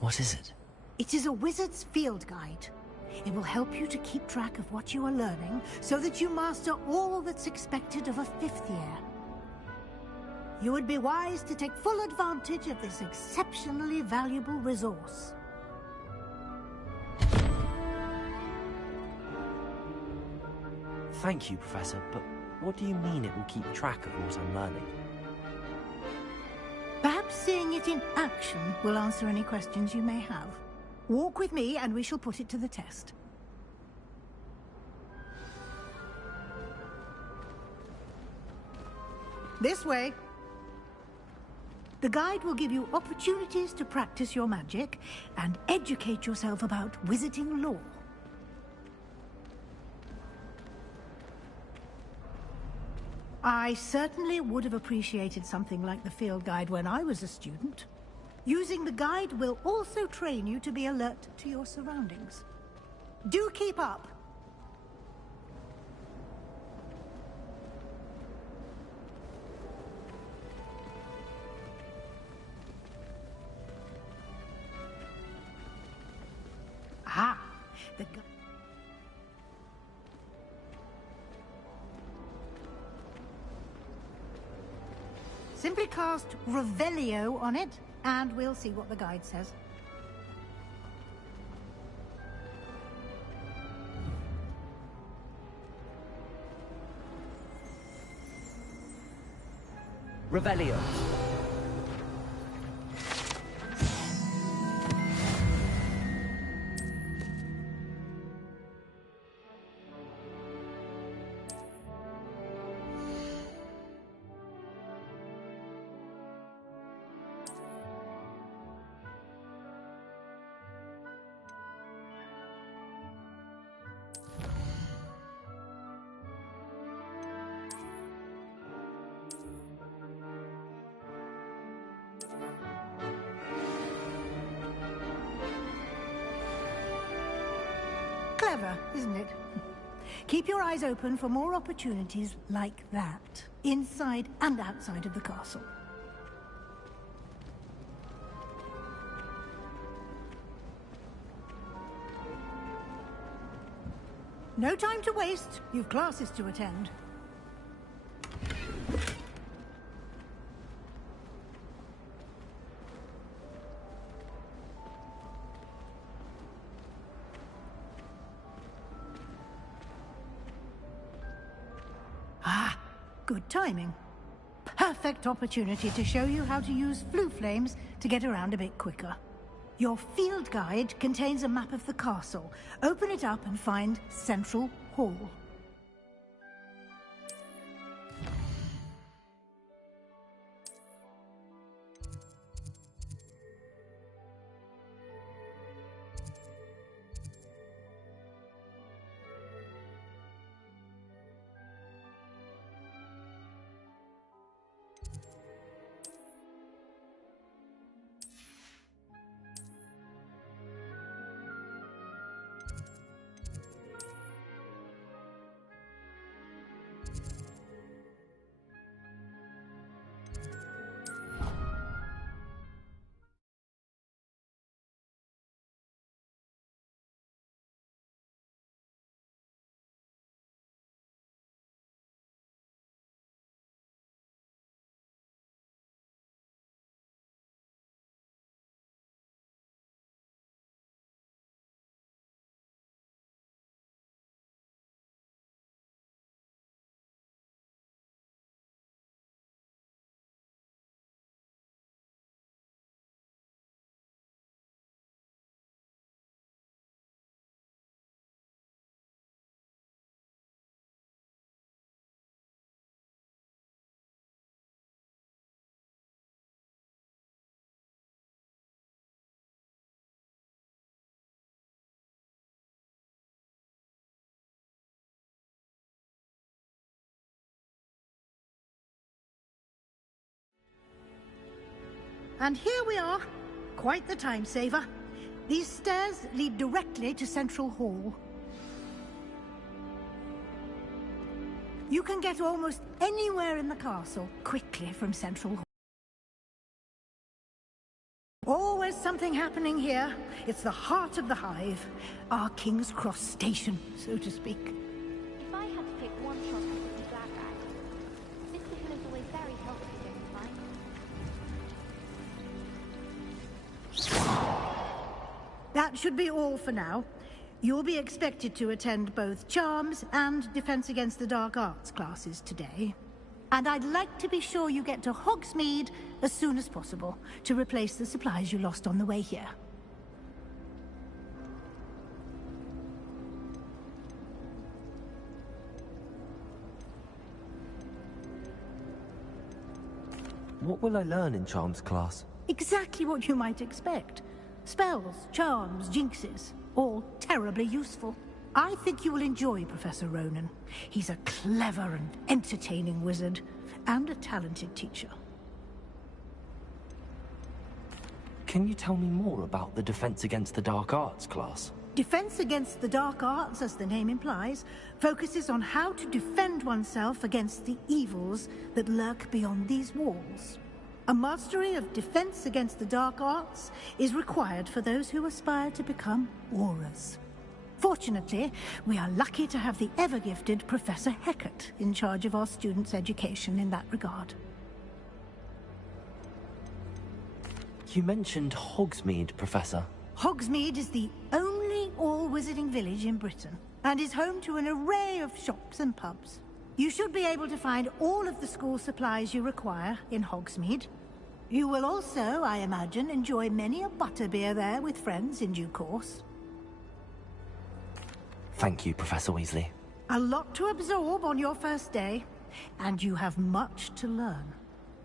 What is it? It is a wizard's field guide. It will help you to keep track of what you are learning so that you master all that's expected of a fifth year. You would be wise to take full advantage of this exceptionally valuable resource. Thank you, Professor, but what do you mean it will keep track of what I'm learning? Perhaps seeing it in action will answer any questions you may have. Walk with me and we shall put it to the test. This way. The guide will give you opportunities to practice your magic and educate yourself about wizarding lore. I certainly would have appreciated something like the field guide when I was a student. Using the guide will also train you to be alert to your surroundings. Do keep up! Ah, the gu- Simply cast Revelio on it, and we'll see what the guide says. Revelio. Clever, isn't it? Keep your eyes open for more opportunities like that, inside and outside of the castle. No time to waste. You've classes to attend. Ah, good timing. Perfect opportunity to show you how to use flue flames to get around a bit quicker. Your field guide contains a map of the castle. Open it up and find Central Hall. And here we are. Quite the time saver. These stairs lead directly to Central Hall. You can get almost anywhere in the castle quickly from Central Hall. Always something happening here. It's the heart of the Hive. Our King's Cross station, so to speak. If I had to pick one shot to be glad at, Mr. Hill is always very helpful during fight. That should be all for now. You'll be expected to attend both Charms and Defense Against the Dark Arts classes today. And I'd like to be sure you get to Hogsmeade as soon as possible to replace the supplies you lost on the way here. What will I learn in Charms class? Exactly what you might expect. Spells, charms, jinxes, all terribly useful. I think you will enjoy Professor Ronen. He's a clever and entertaining wizard, and a talented teacher. Can you tell me more about the Defense Against the Dark Arts class? Defense Against the Dark Arts, as the name implies, focuses on how to defend oneself against the evils that lurk beyond these walls. A mastery of Defense Against the Dark Arts is required for those who aspire to become Aurors. Fortunately, we are lucky to have the ever-gifted Professor Hecat in charge of our students' education in that regard. You mentioned Hogsmeade, Professor. Hogsmeade is the only all-wizarding village in Britain, and is home to an array of shops and pubs. You should be able to find all of the school supplies you require in Hogsmeade. You will also, I imagine, enjoy many a butterbeer there with friends in due course. Thank you, Professor Weasley. A lot to absorb on your first day, and you have much to learn.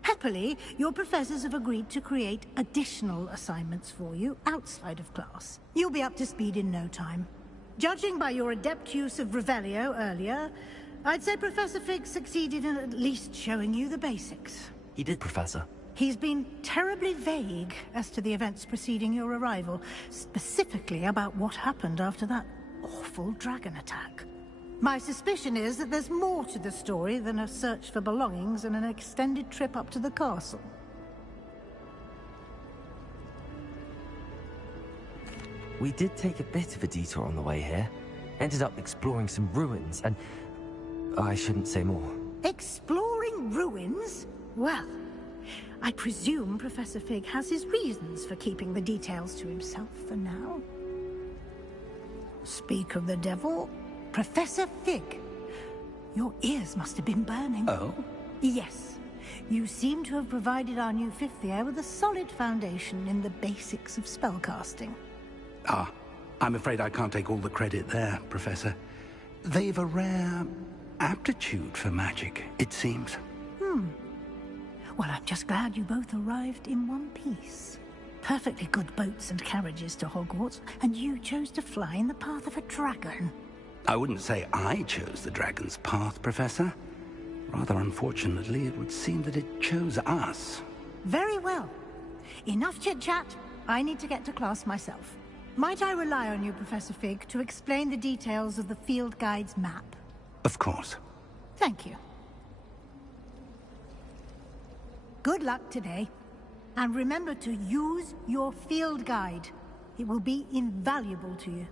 Happily, your professors have agreed to create additional assignments for you outside of class. You'll be up to speed in no time. Judging by your adept use of Revelio earlier, I'd say Professor Fig succeeded in at least showing you the basics. He did, Professor. He's been terribly vague as to the events preceding your arrival, specifically about what happened after that awful dragon attack. My suspicion is that there's more to the story than a search for belongings and an extended trip up to the castle. We did take a bit of a detour on the way here. Ended up exploring some ruins, and I shouldn't say more. Exploring ruins? Well, I presume Professor Fig has his reasons for keeping the details to himself for now. Speak of the devil, Professor Fig. Your ears must have been burning. Oh? Yes. You seem to have provided our new fifth year with a solid foundation in the basics of spellcasting. Ah, I'm afraid I can't take all the credit there, Professor. They've a rare aptitude for magic, it seems. Well, I'm just glad you both arrived in one piece. Perfectly good boats and carriages to Hogwarts, and you chose to fly in the path of a dragon. I wouldn't say I chose the dragon's path, Professor. Rather unfortunately, it would seem that it chose us. Very well. Enough chit-chat. I need to get to class myself. Might I rely on you, Professor Fig, to explain the details of the field guide's map? Of course. Thank you. Good luck today. And remember to use your field guide. It will be invaluable to you.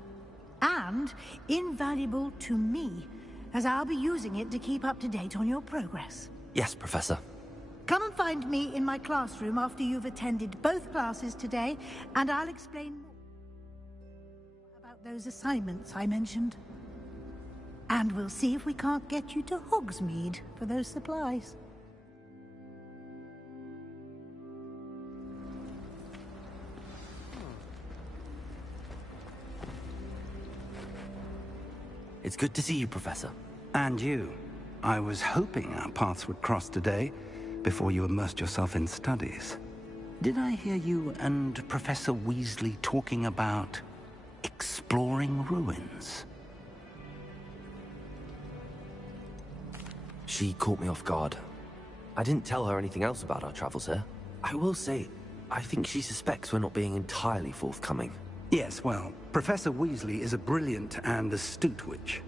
And invaluable to me, as I'll be using it to keep up to date on your progress. Yes, Professor. Come and find me in my classroom after you've attended both classes today, and I'll explain more about those assignments I mentioned. And we'll see if we can't get you to Hogsmeade for those supplies. It's good to see you, Professor. And you. I was hoping our paths would cross today, before you immersed yourself in studies. Did I hear you and Professor Weasley talking about exploring ruins? She caught me off guard. I didn't tell her anything else about our travels here. I will say, I think she suspects we're not being entirely forthcoming. Yes, well, Professor Weasley is a brilliant and astute witch.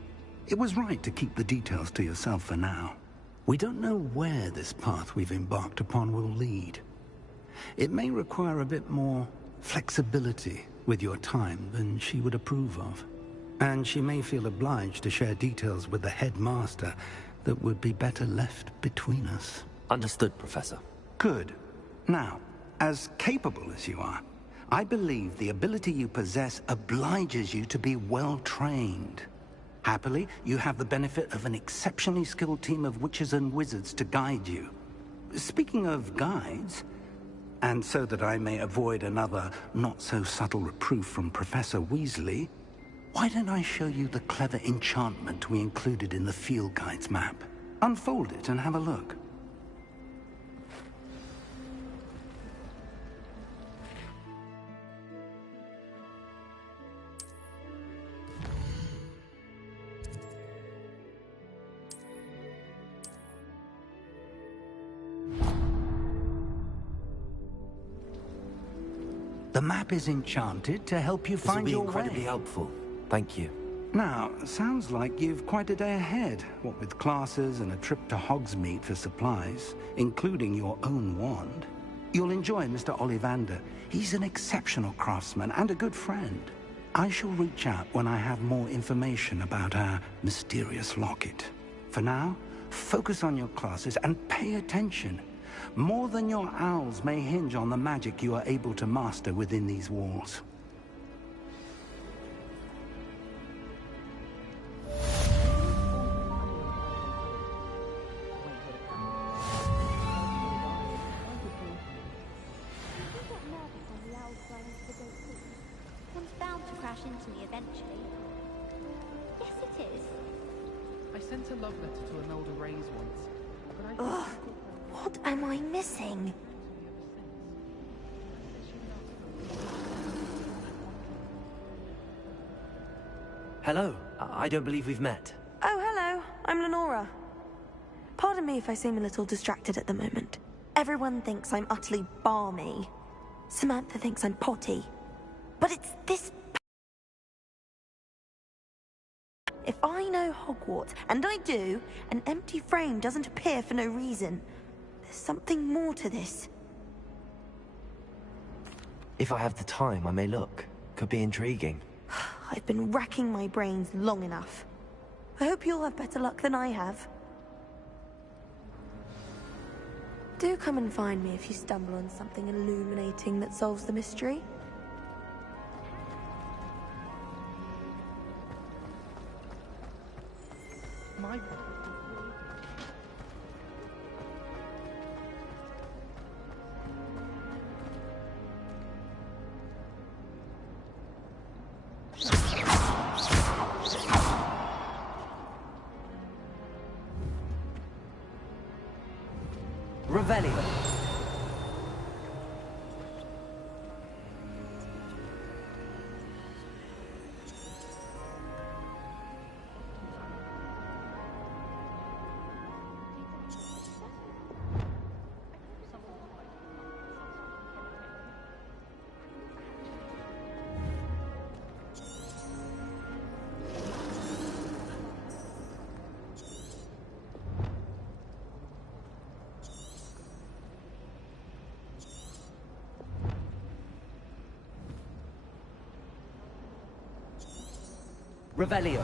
It was right to keep the details to yourself for now. We don't know where this path we've embarked upon will lead. It may require a bit more flexibility with your time than she would approve of. And she may feel obliged to share details with the headmaster that would be better left between us. Understood, Professor. Good. Now, as capable as you are, I believe the ability you possess obliges you to be well trained. Happily, you have the benefit of an exceptionally skilled team of witches and wizards to guide you. Speaking of guides, and so that I may avoid another not-so-subtle reproof from Professor Weasley, why don't I show you the clever enchantment we included in the field guide's map? Unfold it and have a look. The map is enchanted to help you find your way. This will be incredibly helpful. Thank you. Now, sounds like you've quite a day ahead, what with classes and a trip to Hogsmeade for supplies, including your own wand. You'll enjoy Mr. Ollivander. He's an exceptional craftsman and a good friend. I shall reach out when I have more information about our mysterious locket. For now, focus on your classes and pay attention. More than your owls may hinge on the magic you are able to master within these walls. One's bound to crash into me eventually. Yes, it is. I sent a love letter to Imelda Reyes once, but I... Ugh, what am I missing? Hello. I don't believe we've met. Oh, hello. I'm Lenora. Pardon me if I seem a little distracted at the moment. Everyone thinks I'm utterly balmy. Samantha thinks I'm potty. But it's this... If I know Hogwarts, and I do, an empty frame doesn't appear for no reason. There's something more to this. If I have the time, I may look. Could be intriguing. I've been racking my brains long enough. I hope you'll have better luck than I have. Do come and find me if you stumble on something illuminating that solves the mystery. My... Revelio. Revelio.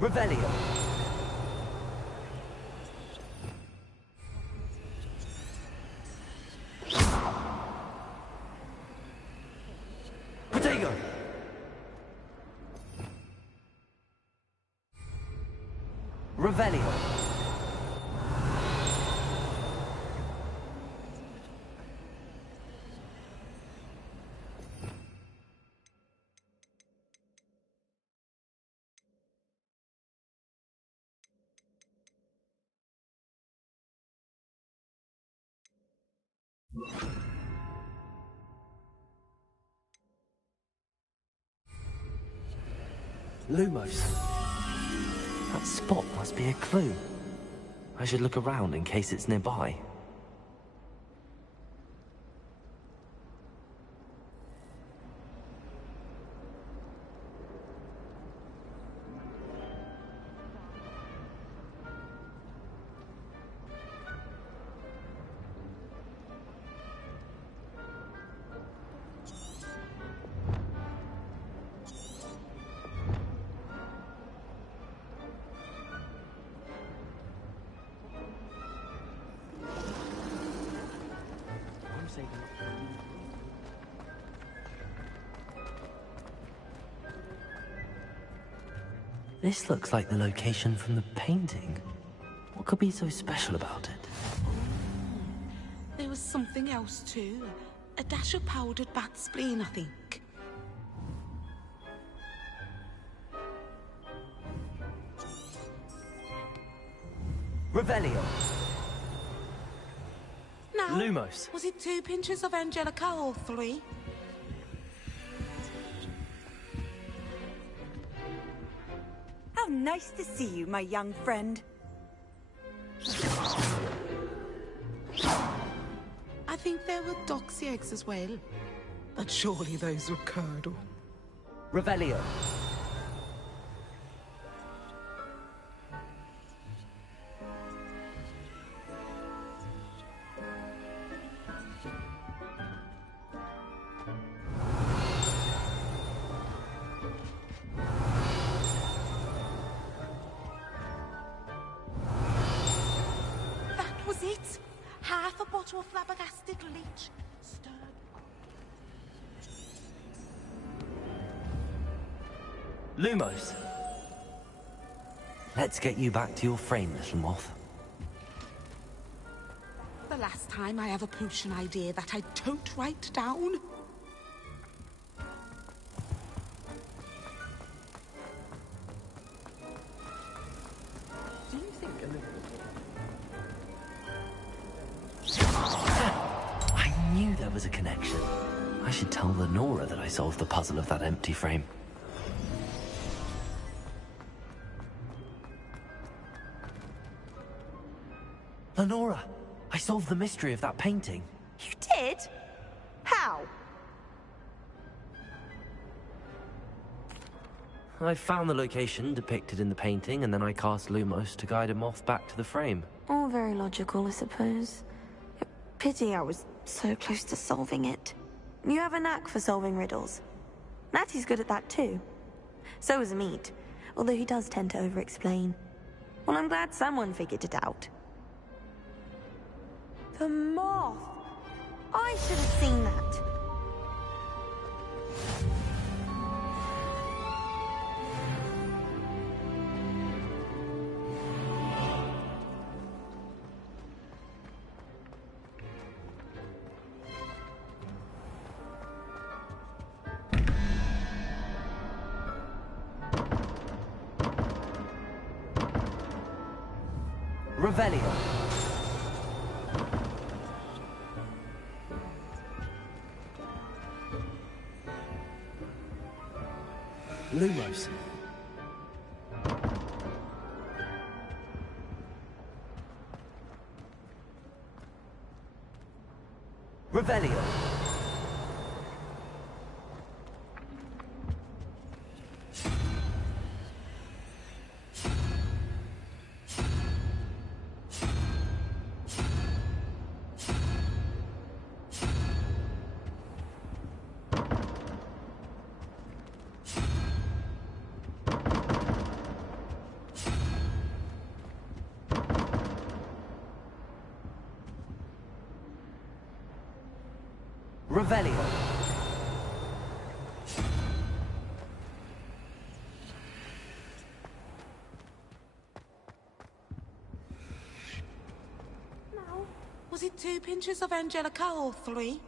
Revelio. Revelio. Lumos. That spot must be a clue. I should look around in case it's nearby. This looks like the location from the painting. What could be so special about it? There was something else too. A dash of powdered bat spleen, I think. Revelio. Now, Lumos. was it 2 pinches of Angelica or 3? How nice to see you, my young friend. I think there were doxy eggs as well. But surely those were curdle. Revelio. That was it. Half a bottle of flabbergasted leech. Stirred. Lumos. Let's get you back to your frame, little moth. The last time I have a potion idea that I don't write down. Do you think I knew there was a connection. I should tell Lenora that I solved the puzzle of that empty frame. Lenora, I solved the mystery of that painting. You did? How? I found the location depicted in the painting, and then I cast Lumos to guide a moth back to the frame. All very logical, I suppose. Pity I was so close to solving it. You have a knack for solving riddles. Natty's good at that too. So is Meat, although he does tend to over-explain. Well, I'm glad someone figured it out. The moth! I should have seen that. Revelio. Lumos. Revelio. Revelio. Was it 2 pinches of Angelica or 3?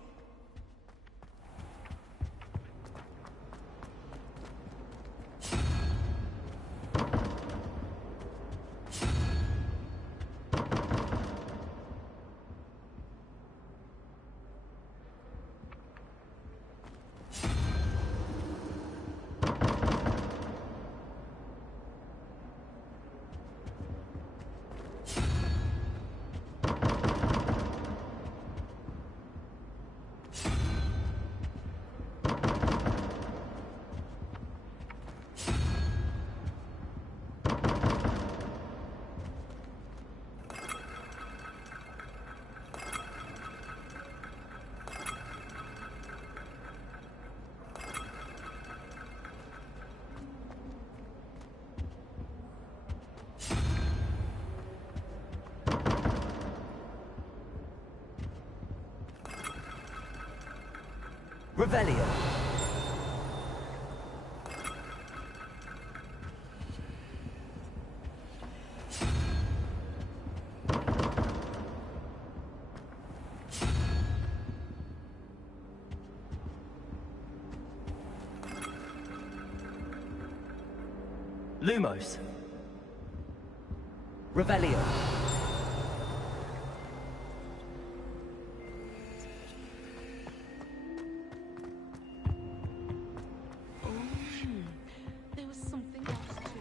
Revelio. Lumos. Revelio. There was something else too.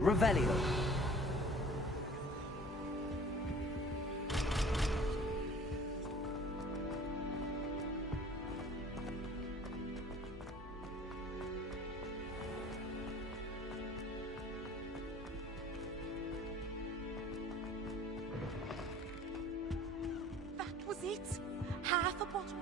Revelio. That was it. Half a bottle.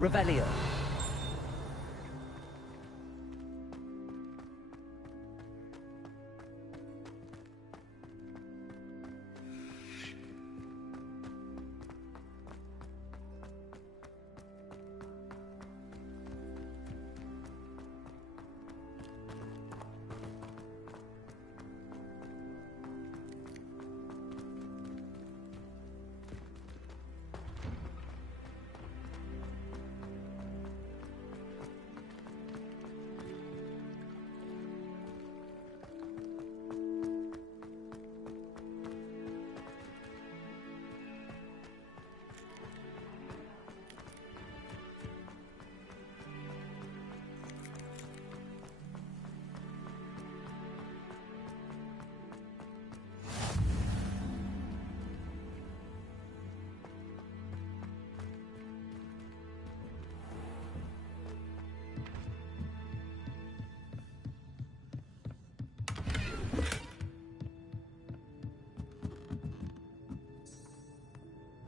Revelio.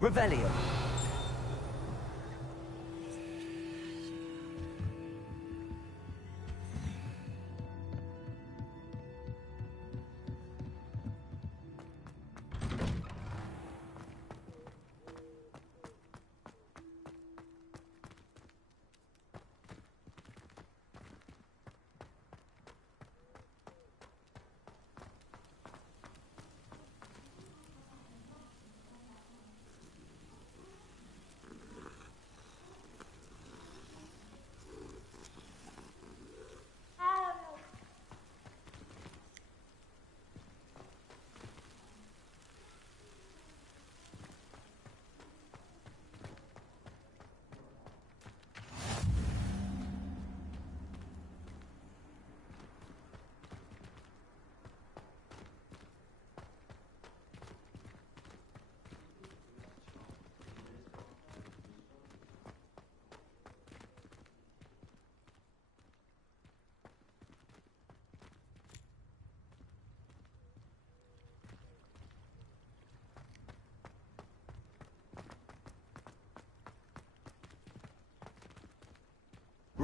Revelio.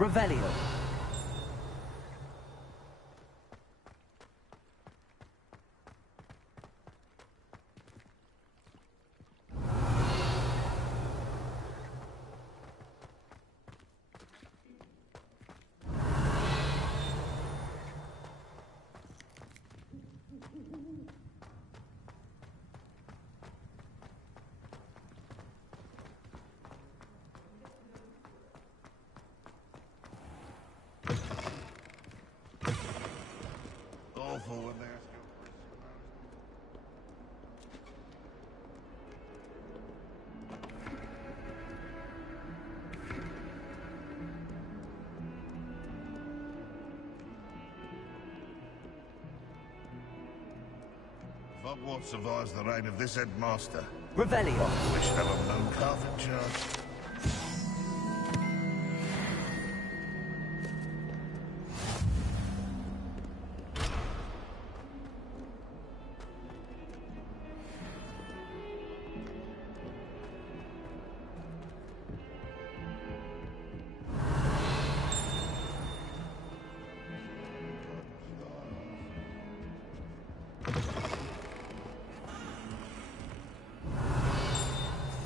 Revelio. Awful when they're Hogwarts survives the reign of this headmaster. Revelio. We should have a known calf in charge.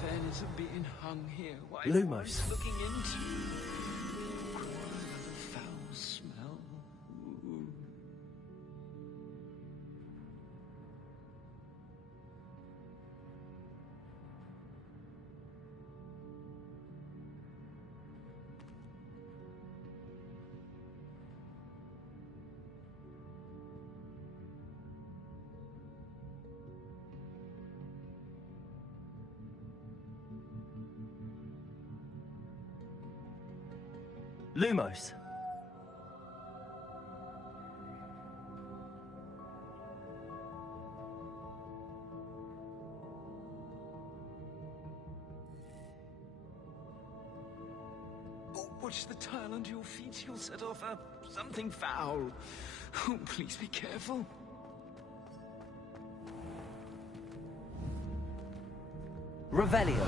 Fairness of being hung here. Why Lumos. Looking into the foul smell. Ooh. Lumos. Watch the tile under your feet. You'll set off something foul. Oh, please be careful. Revelio.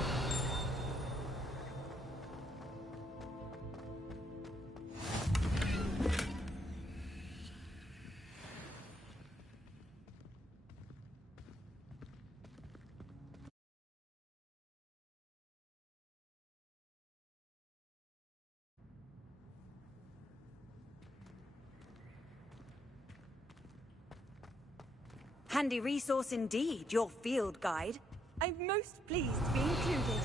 Handy resource indeed, your field guide. I'm most pleased to be included.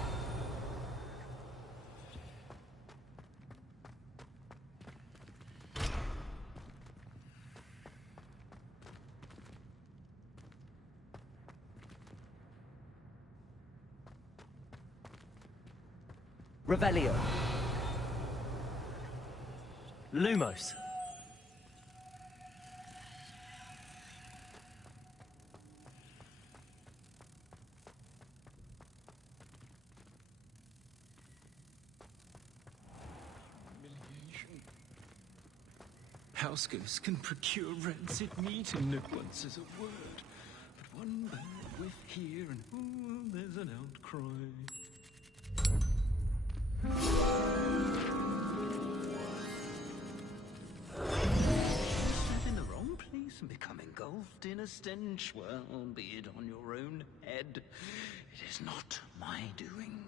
Revelio. Lumos. House ghosts can procure rancid meat and no one says a word. But one bad whiff here and ooh, there's an outcry. Live in the wrong place and become engulfed in a stench. Well, be it on your own head. It is not my doing.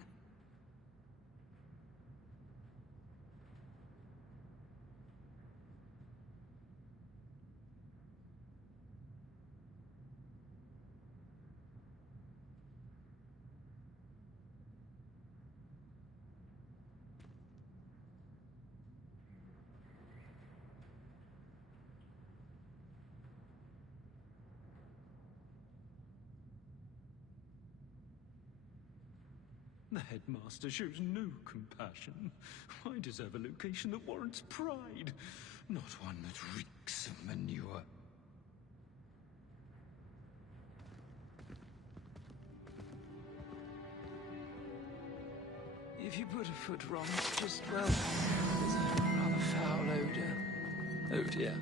The headmaster shows no compassion. I deserve a location that warrants pride, not one that reeks of manure. If you put a foot wrong, it's just, well, there's a rather foul odor. Oh dear.